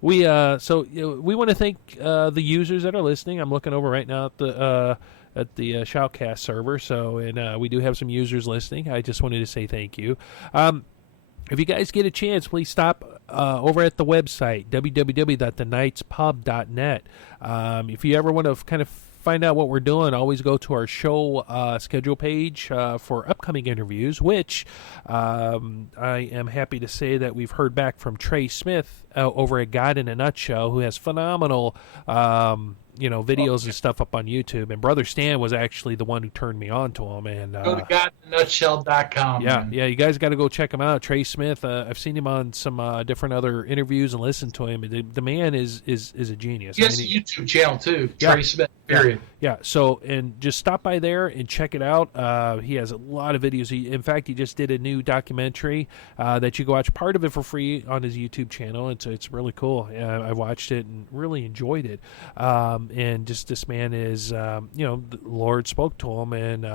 We want to thank the users that are listening. I'm looking over right now at the Shoutcast server. And we do have some users listening. I just wanted to say thank you. If you guys get a chance, please stop over at the website www.thenightspub.net. If you ever want to kind of find out what we're doing, always go to our show schedule page for upcoming interviews, which I am happy to say that we've heard back from Trey Smith over at God in a Nutshell, who has phenomenal videos and stuff up on YouTube. And Brother Stan was actually the one who turned me on to him. And go to godinanutshell.com. Yeah, you guys got to go check him out. Trey Smith, I've seen him on some different other interviews and listened to him. The man is a genius. He has a YouTube channel too, Trey Smith. Period. Yeah. So, and just stop by there and check it out. He has a lot of videos. In fact, he just did a new documentary that you can watch part of it for free on his YouTube channel. It's really cool. I watched it and really enjoyed it. And just this man is, the Lord spoke to him and,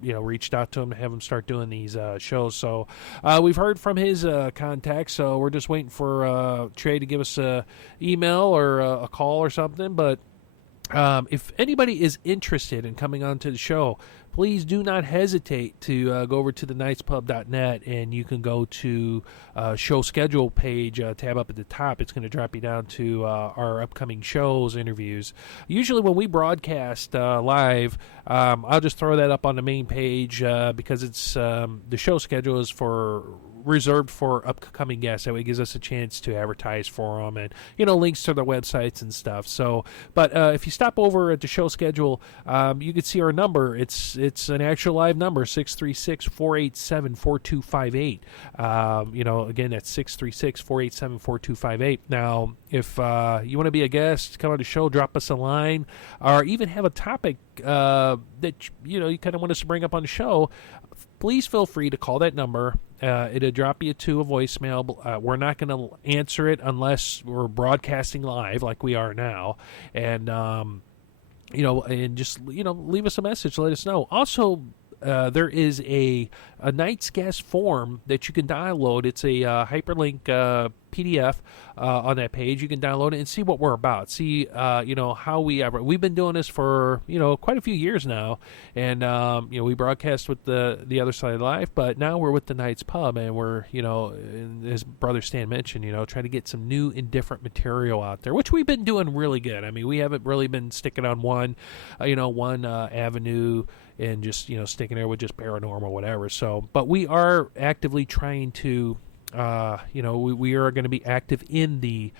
reached out to him to have him start doing these shows. So we've heard from his contacts. So we're just waiting for Trey to give us a email or a call or something. But if anybody is interested in coming onto the show, please do not hesitate to go over to the knightspub.net, and you can go to show schedule page, tab up at the top. It's going to drop you down to our upcoming shows, interviews. Usually when we broadcast live, I'll just throw that up on the main page because it's the show schedule is reserved for upcoming guests. That way it gives us a chance to advertise for them and, links to their websites and stuff. So, but if you stop over at the show schedule, you can see our number. It's an actual live number, 636-487-4258. Again, that's 636-487-4258. Now, if you want to be a guest, come on the show, drop us a line, or even have a topic that, you kind of want us to bring up on the show, please feel free to call that number. It'll drop you to a voicemail. We're not going to answer it unless we're broadcasting live like we are now. And, and just, leave us a message. Let us know. Also, there is a Night's Guest form that you can download. It's a hyperlink PDF on that page. You can download it and see what we're about. See, how we've been doing this for, quite a few years now. And, we broadcast with the other side of life, but now we're with the Knights Pub, and we're, as Brother Stan mentioned, trying to get some new and different material out there, which we've been doing really good. I mean, we haven't really been sticking on one avenue and just, sticking there with just paranormal, whatever. So, but we are actively trying to, we are going to be active in the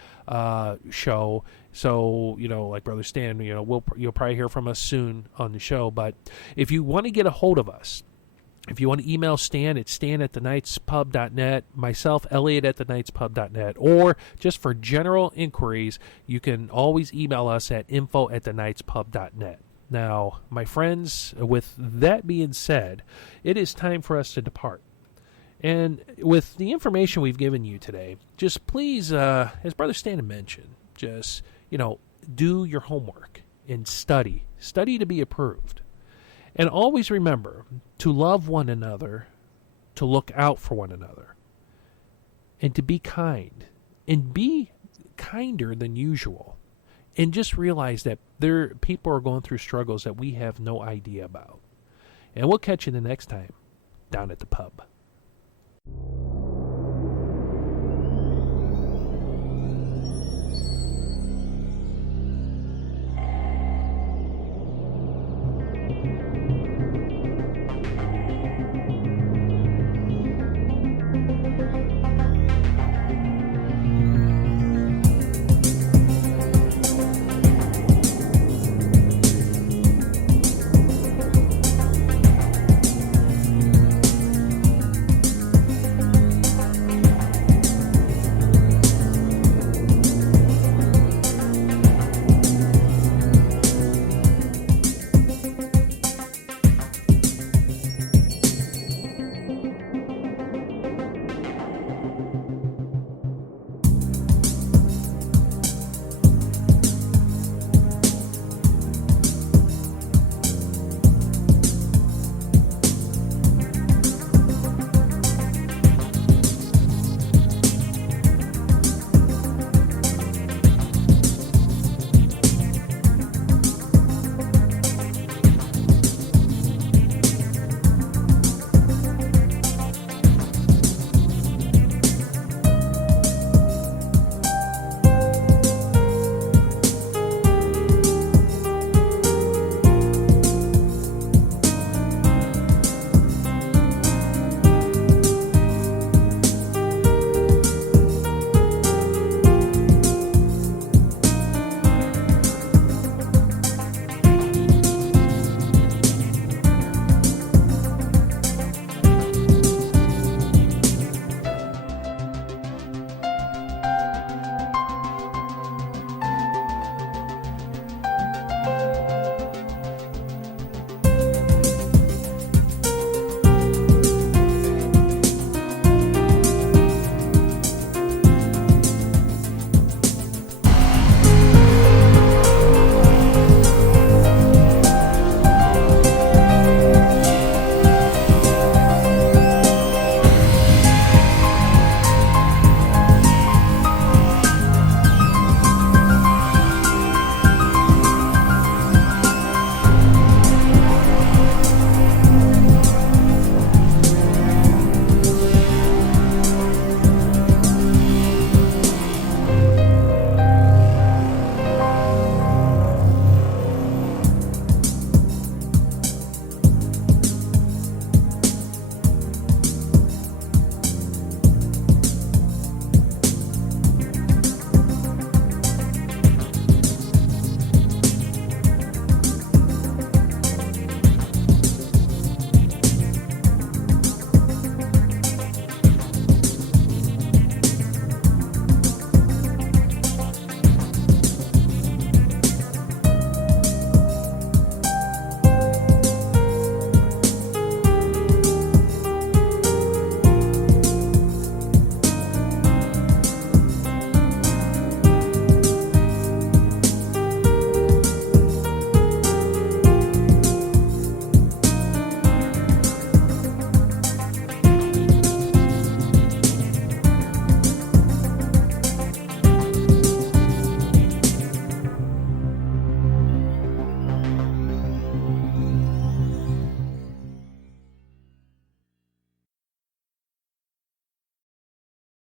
show. So, like Brother Stan, you'll probably hear from us soon on the show. But if you want to get a hold of us, if you want to email Stan, it's stan@thenightspub.net, myself, Elliot @thenightspub.net, or just for general inquiries, you can always email us at info@thenightspub.net. Now, my friends, with that being said, it is time for us to depart. And with the information we've given you today, just please, as Brother Stan mentioned, just, do your homework and study. Study to be approved. And always remember to love one another, to look out for one another, and to be kind. And be kinder than usual. And just realize that people are going through struggles that we have no idea about. And we'll catch you the next time down at the pub.